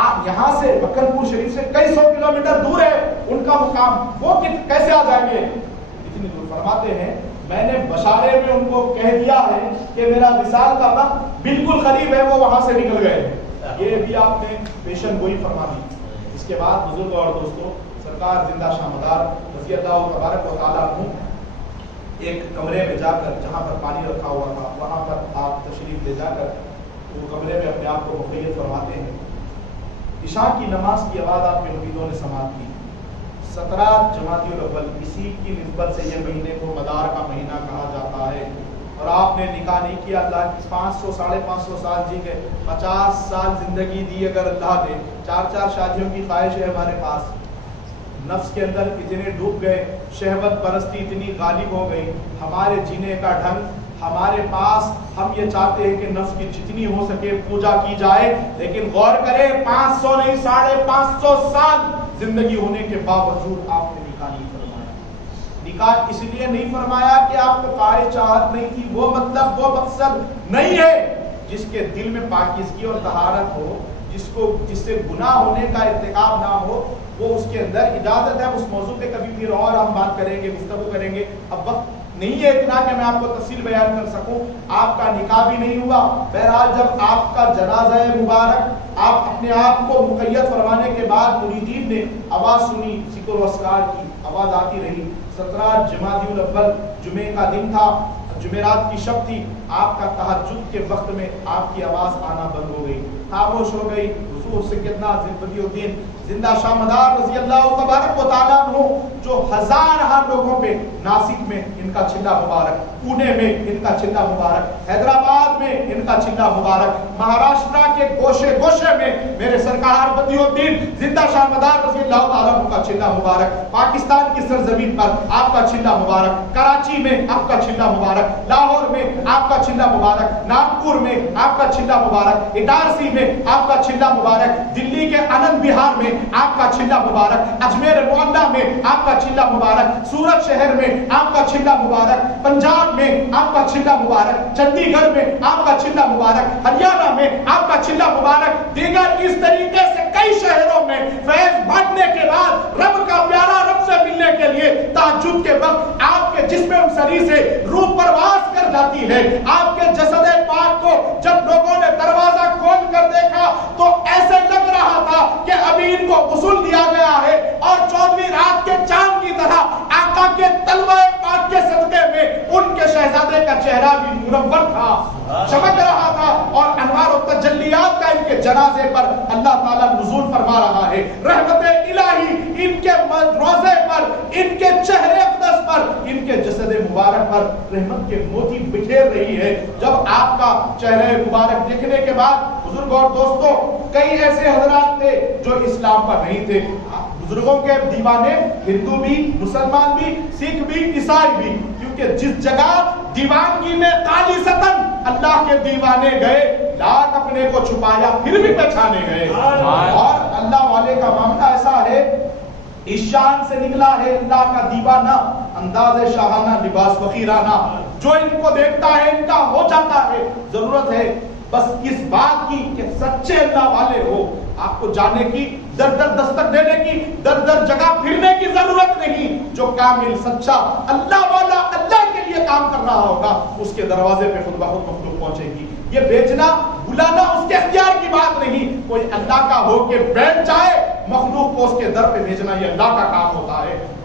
آپ یہاں سے مکہ پور شریف سے کئی 100 کلومیٹر دور ہے ان کا مقام، وہ کیسے آ جائیں گے اتنی دور؟ فرماتے ہیں میں نے بشارے میں ان کو کہہ دیا ہے کہ میرا وصال کا وقت بالکل قریب ہے، وہ وہاں سے نکل گئے۔ یہ بھی آپ نے پیشن گوئی فرما دی۔ اس کے بعد بزرگ اور دوستوں سرکار زندہ شاہ مدار رضی اللہ تبارک و تعالیٰ عنہ ایک کمرے میں جا کر جہاں پر پانی رکھا ہوا تھا وہاں پر آپ تشریف لے جا کر وہ کمرے میں اپنے آپ کو مقید فرماتے ہیں۔ عشاء کی نماز کی آواز آپ کے مریدوں نے سماعت کی۔ 17 جمادی الاول، اسی کی نسبت سے یہ مہینے کو مدار کا مہینہ کہا جاتا ہے، اور آپ نے نکاح نہیں کیا۔ اللہ کی 500 ساڑھے 500 سال جی گئے، 50 سال زندگی دی اگر اللہ نے، 4 شادیوں کی خواہش ہے ہمارے پاس، نفس کے اندر اتنے ڈوب گئے، شہوت پرستی اتنی غالب ہو گئی، ہمارے جینے کا ڈھنگ ہمارے پاس، ہم یہ چاہتے ہیں کہ نفس کی جتنی ہو سکے پوجا کی جائے، لیکن غور کریں 500 نہیں 550 سال زندگی ہونے کے باوجود آپ نے نکاح نہیں فرمایا۔ نکاح اس لیے نہیں فرمایا کہ آپ کو خواہش چاہت نہیں تھی، وہ مطلب وہ مقصد نہیں ہے۔ جس کے دل میں پاکیزگی اور طہارت ہو، جس سے گناہ ہونے کا ارتکاب نہ ہو، وہ اس کے اندر اجازت ہے۔ اس موضوع پہ کبھی پھر اور ہم بات کریں گے، گفتگو کریں گے، اب وقت نہیں ہے اتنا کہ میں آپ کو تفصیل بیان کر سکوں۔ آپ کا نکاح بھی نہیں ہوا، بہرحال جب آپ کا جنازہ مبارک آپ اپنے آپ کو مقید فرمانے کے بعد مریدین نے آواز سنی، ذکر و اذکار کی آواز آتی رہی۔ 17 جمادی الاول جمعے کا دن تھا، جمعرات کی شب تھی، آپ کا تہجد کے وقت میں آپ کی آواز آنا بند ہو گئی، خاموش ہو گئی۔ حضور سیدنا بدی الدین زندہ شاہ مدار رضی اللہ تبارک و تعالیٰ عنہ جو ہزارہ لوگوں پہ، ناسک میں ان کا چلہ مبارک، پونے میں ان کا چلہ مبارک، حیدرآباد میں ان کا چلہ مبارک، مہاراشٹر کے گوشے گوشے میں میرے سرکار بدی الدین زندہ شاہ مدار رضی اللہ تعالیٰ عنہ کا چلہ مبارک، پاکستان کی سرزمین پر آپ کا چلہ مبارک، کراچی میں آپ کا چلہ مبارک، لاہور میں آپ کا چلہ مبارک، ناگپور میں آپ کا چلہ مبارک، اٹارسی میں آپ کا چلہ مبارک، دلی کے آنند بہار میں آپ کا چلہ مبارک، اجمیر معلیٰ میں آپ کا چلہ مبارک، سورت شہر میں آپ کا چلہ مبارک، پنجاب میں آپ کا چلہ مبارک، چندی گڑھ میں آپ کا چلہ مبارک، ہریانہ میں آپ کا چلہ مبارک، دیگر اس طریقے سے کئی شہروں میں فیض بانٹنے کے بعد رب کا پیارا رب سے ملنے کے لیے تہجد کے وقت آپ کے جسم انصری سے روح پرواز کر جاتی ہے۔ آپ کے جسد پاک کو جب لوگوں نے دروازہ کھول کر دیکھا تو ایسے لگ رہا تھا کہ ابھی ان کو غسل دیا گیا ہے، اور 14ویں رات کے چاند کی طرح آقا کے تلوہ پاک کے صدقے میں ان کے شہزادے کا چہرہ بھی منور تھا، چمک رہا تھا، اور انوار و تجلیات کا ان کے جنازے پر اللہ تعالیٰ نزول فرما رہا ہے۔ رحمت الہی ان کے روزے پر، ان کے چہرے اقدس پر، ان کے جسد مبارک پر رحمت کے موتی بکھیر رہی ہے۔ جب آپ کا چہرہ مبارک دیکھنے کے بعد بزرگ اور دوستوں کئی ایسے حضرات تھے جو اسلام پر نہیں تھے، بزرگوں کے دیوانے ہندو بھی، مسلمان بھی، سکھ بھی، عیسائی بھی، کیونکہ جس جگہ دیوانگی میں خالصتاً اللہ کے دیوانے گئے، لاکھ اپنے کو چھپایا پھر بھی پہچانے گئے۔ اور اللہ والے کا معاملہ ایسا ہے، اس شان سے نکلا ہے اللہ کا دیوانہ، انداز شاہانہ، لباس فقیرانہ، جو ان کو دیکھتا ہے ان کا ہو جاتا ہے۔ ضرورت ہے بس اس بات کی کہ سچے اللہ والے ہو، آپ کو جانے کی، در در دستک دینے کی، در در جگہ پھرنے کی ضرورت نہیں۔ جو کامل سچا اللہ والا اللہ کے لیے کام کر رہا ہوگا، اس کے دروازے پہ خود بخود مخلوق پہنچے گی۔ یہ بیچنا بلانا اس کے اختیار کی بات نہیں، کوئی اللہ کا ہو کے بیٹھ جائے، مخلوق کو اس کے در پہ بھیجنا یہ اللہ کا کام ہوتا ہے۔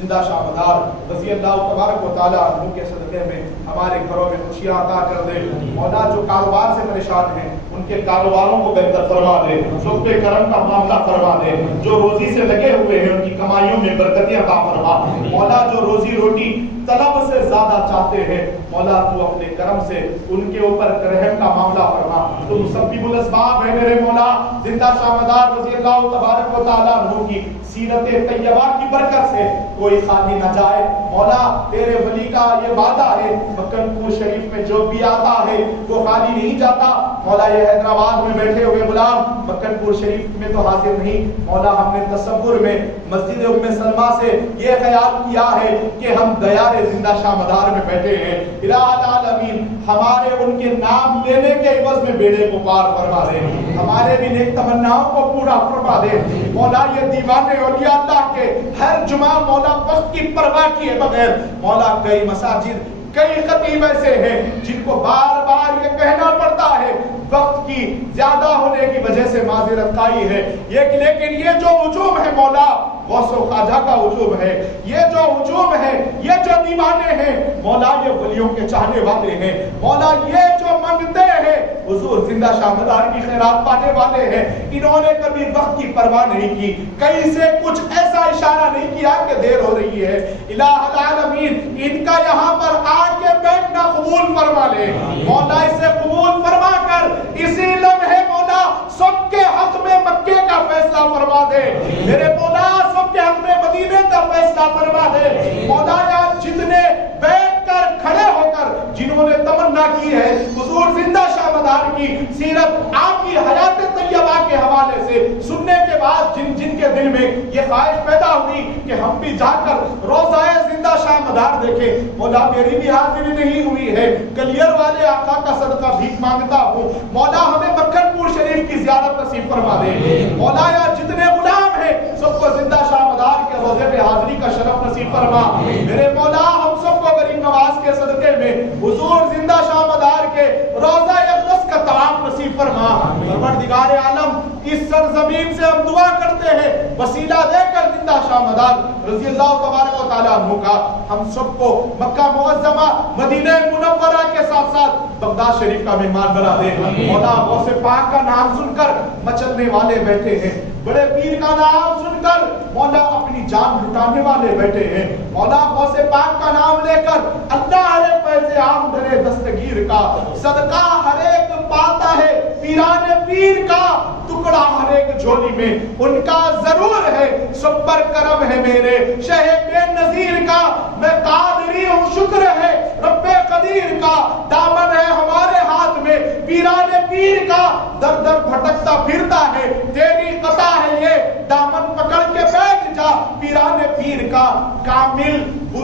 زندہ شاہ مدار رضی اللہ تبارک و تعالیٰ عنہ کے صدقے میں ہمارے گھروں میں خوشیاں عطا کر دے مولا جو کاروبار سے پریشان ہیں ان کے کاروباروں کو بہتر فرما دے سب کے کرم کا معاملہ فرما دے جو روزی سے لگے ہوئے ہیں ان کی کمائیوں میں برکتیں عطا فرما مولا جو روزی روٹی طلب سے زیادہ چاہتے ہیں مولا تو اپنے کرم سے ان کے اوپر رحم کا معاملہ فرما تم مسبب الاسباب ہے میرے مولا زندہ شاہ مدار رضی اللہ تبارک و تعالیٰ عنہ کی سیرت طیبہ کی برکت سے کوئی خالی نہ جائے مولا تیرے ولی کا یہ وعدہ ہے مکن پور شریف میں جو بھی آتا ہے وہ خالی نہیں جاتا مولا یہ حیدرآباد میں بیٹھے ہوئے غلام مکن پور شریف میں تو حاضر نہیں مولا ہم نے تصور میں مسجد ام سلمہ سے یہ خیال کیا ہے کہ ہم دیار زندہ شاہ مدار میں بیٹھے ہیں الہ العالمین ہمارے ان کے نام لینے کے عوض میں بیڑے کو پار فرما دے ہمارے بھی نیک تمناؤں کو پورا فرما دے مولا یہ دیوانے اولیاء اللہ کے ہر جمعہ مولا وقت کی پرواہ کیے بغیر مولا کئی مساجد کئی خطیب ایسے ہیں جن کو بار بار یہ کہنا پڑتا ہے وقت کی زیادہ ہونے کی وجہ سے معذرت خواہی ہے لیکن یہ جو ہجوم ہے مولا غوث و خواجہ کا ہجوم ہے یہ جو ہجوم ہے یہ جو دیوانے ہیں مولا یہ ولیوں کے چاہنے والے ہیں مولا یہ جو منگتے ہیں حضور زندہ شاہ مدار کی خیرات پانے والے ہیں انہوں نے کبھی وقت کی پرواہ نہیں کی کہیں سے کچھ ایسا اشارہ نہیں کیا کہ دیر ہو رہی ہے الہ العالمین ان کا یہاں پر آ کے بیٹھنا قبول فرما لے مولا اسے قبول فرما کر اسی لمحے مولا سب کے حق میں مکے کا فیصلہ فرما دے میرے مولا سب کے حق میں مدینے کا فیصلہ فرما دے مولا یا جتنے بیٹھ کر کھڑے ہو کر جنہوں نے تمنا کی ہے حضور زندہ شاہ مدار کی سیرت آپ کی حیات طیبہ کے حوالے سے سننے کے بعد جن کے دل میں یہ خواہش پیدا ہوئی کہ ہم بھی جا کر روضہ زندہ شاہ مدار دیکھیں مولا میری بھی حاضری نہیں ہوئی ہے کلیر والے آقا کا صدقہ بھیک مانگتا ہوں مولا ہمیں مکھن پور شریف کی زیارت نصیب فرما دے مولا یا جتنے غلام ہیں سب کو زندہ شاہ مدار کے روضے پہ حاضری کا شرف نصیب فرما میرے مولا ہم سب کو غریب نواز کے صدقے میں حضور زندہ شاہ مدار کے روضہ اقدس کا طواف نصیب فرما پروردگار عالم اس سرزمین سے ہم دعا کرتے ہیں وسیلہ دے کر زندہ شاہ مدار رضی اللہ تبارک و تعالیٰ عنہ کا ہم سب کو مکہ معظمہ مدینہ منورہ کے ساتھ ساتھ بغداد شریف کا مہمان بنا دے مولا غوث پاک کا نام سن کر مچلنے والے بیٹھے ہیں بڑے پیر کا نام سن کر مولا اپنی جان لٹانے والے بیٹھے ہیں مولا غوث پاک کا نام لے کر اللہ علیہ فیض عام درے دستگیر کا صدقہ ہر ایک پاتا ہے پیران پیر کا ٹکڑا ہر ایک جھولی میں ان کا ضرور ہے سب پر کرم ہے میرے شہ بے نظیر کا میں قادری ہوں شکر ہے رب قدیر کا دامن ہے ہمارے ہاتھ میں پیران پیر کا در در بھٹکتا پھرتا ہے تیری قطع ہے یہ دامن پکڑ کے بیٹھ جا پیران پیر کا کامل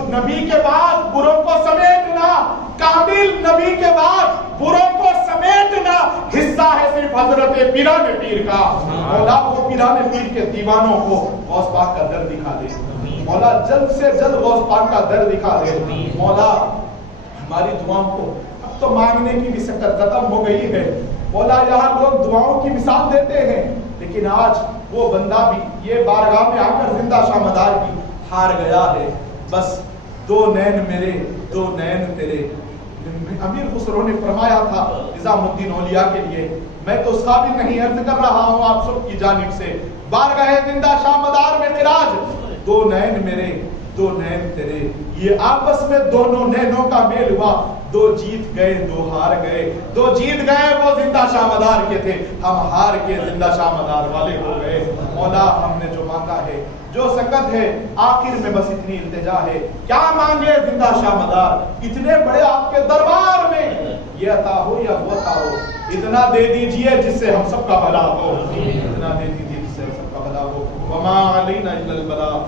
نبی کے بعد بروں کو سمیٹنا کامل نبی کے بعد بروں کو سمیٹنا حصہ ہے صرف حضرت پیران پیر کا مولا وہ پیران پیر کے دیوانوں کو غوث پاک کا در دکھا دے مولا جلد سے جلد غوث پاک کا در دکھا دے مولا ہماری دعاؤں کو اب تو مانگنے کی بھی سکت ختم ہو گئی ہے مولا یہاں لوگ دعاؤں کی مثال دیتے ہیں لیکن آج وہ بندہ بھی یہ بارگاہ میں آ کر زندہ شاہ مدار کی ہار گیا ہے بس دو نین میرے دو نین تیرے امیر خسرو نے فرمایا تھا نظام الدین اولیاء کے لیے میں تو اس قابل نہیں عرض کر رہا ہوں آپ سب کی جانب سے بارگاہ زندہ شاہ مدار میں خراج دو نین میرے دو نین تیرے یہ آپس میں دونوں نینوں کا میل ہوا دو جیت گئے دو ہار گئے دو جیت گئے وہ زندہ شاہ مدار کے تھے ہم ہار کے زندہ شاہ مدار والے ہو گئے مولا ہم نے جو مانگا ہے جو سکت ہے آخر میں بس اتنی التجا ہے کیا مانگے زندہ شاہ مدار اتنے بڑے آپ کے دربار میں یہ عطا ہو یا وہ عطا ہو اتنا دے دیجئے جس سے ہم سب کا بھلا ہو اتنا دے دیجئے جس سے ہم سب کا بھلا ہو وما علینا الا البلاغ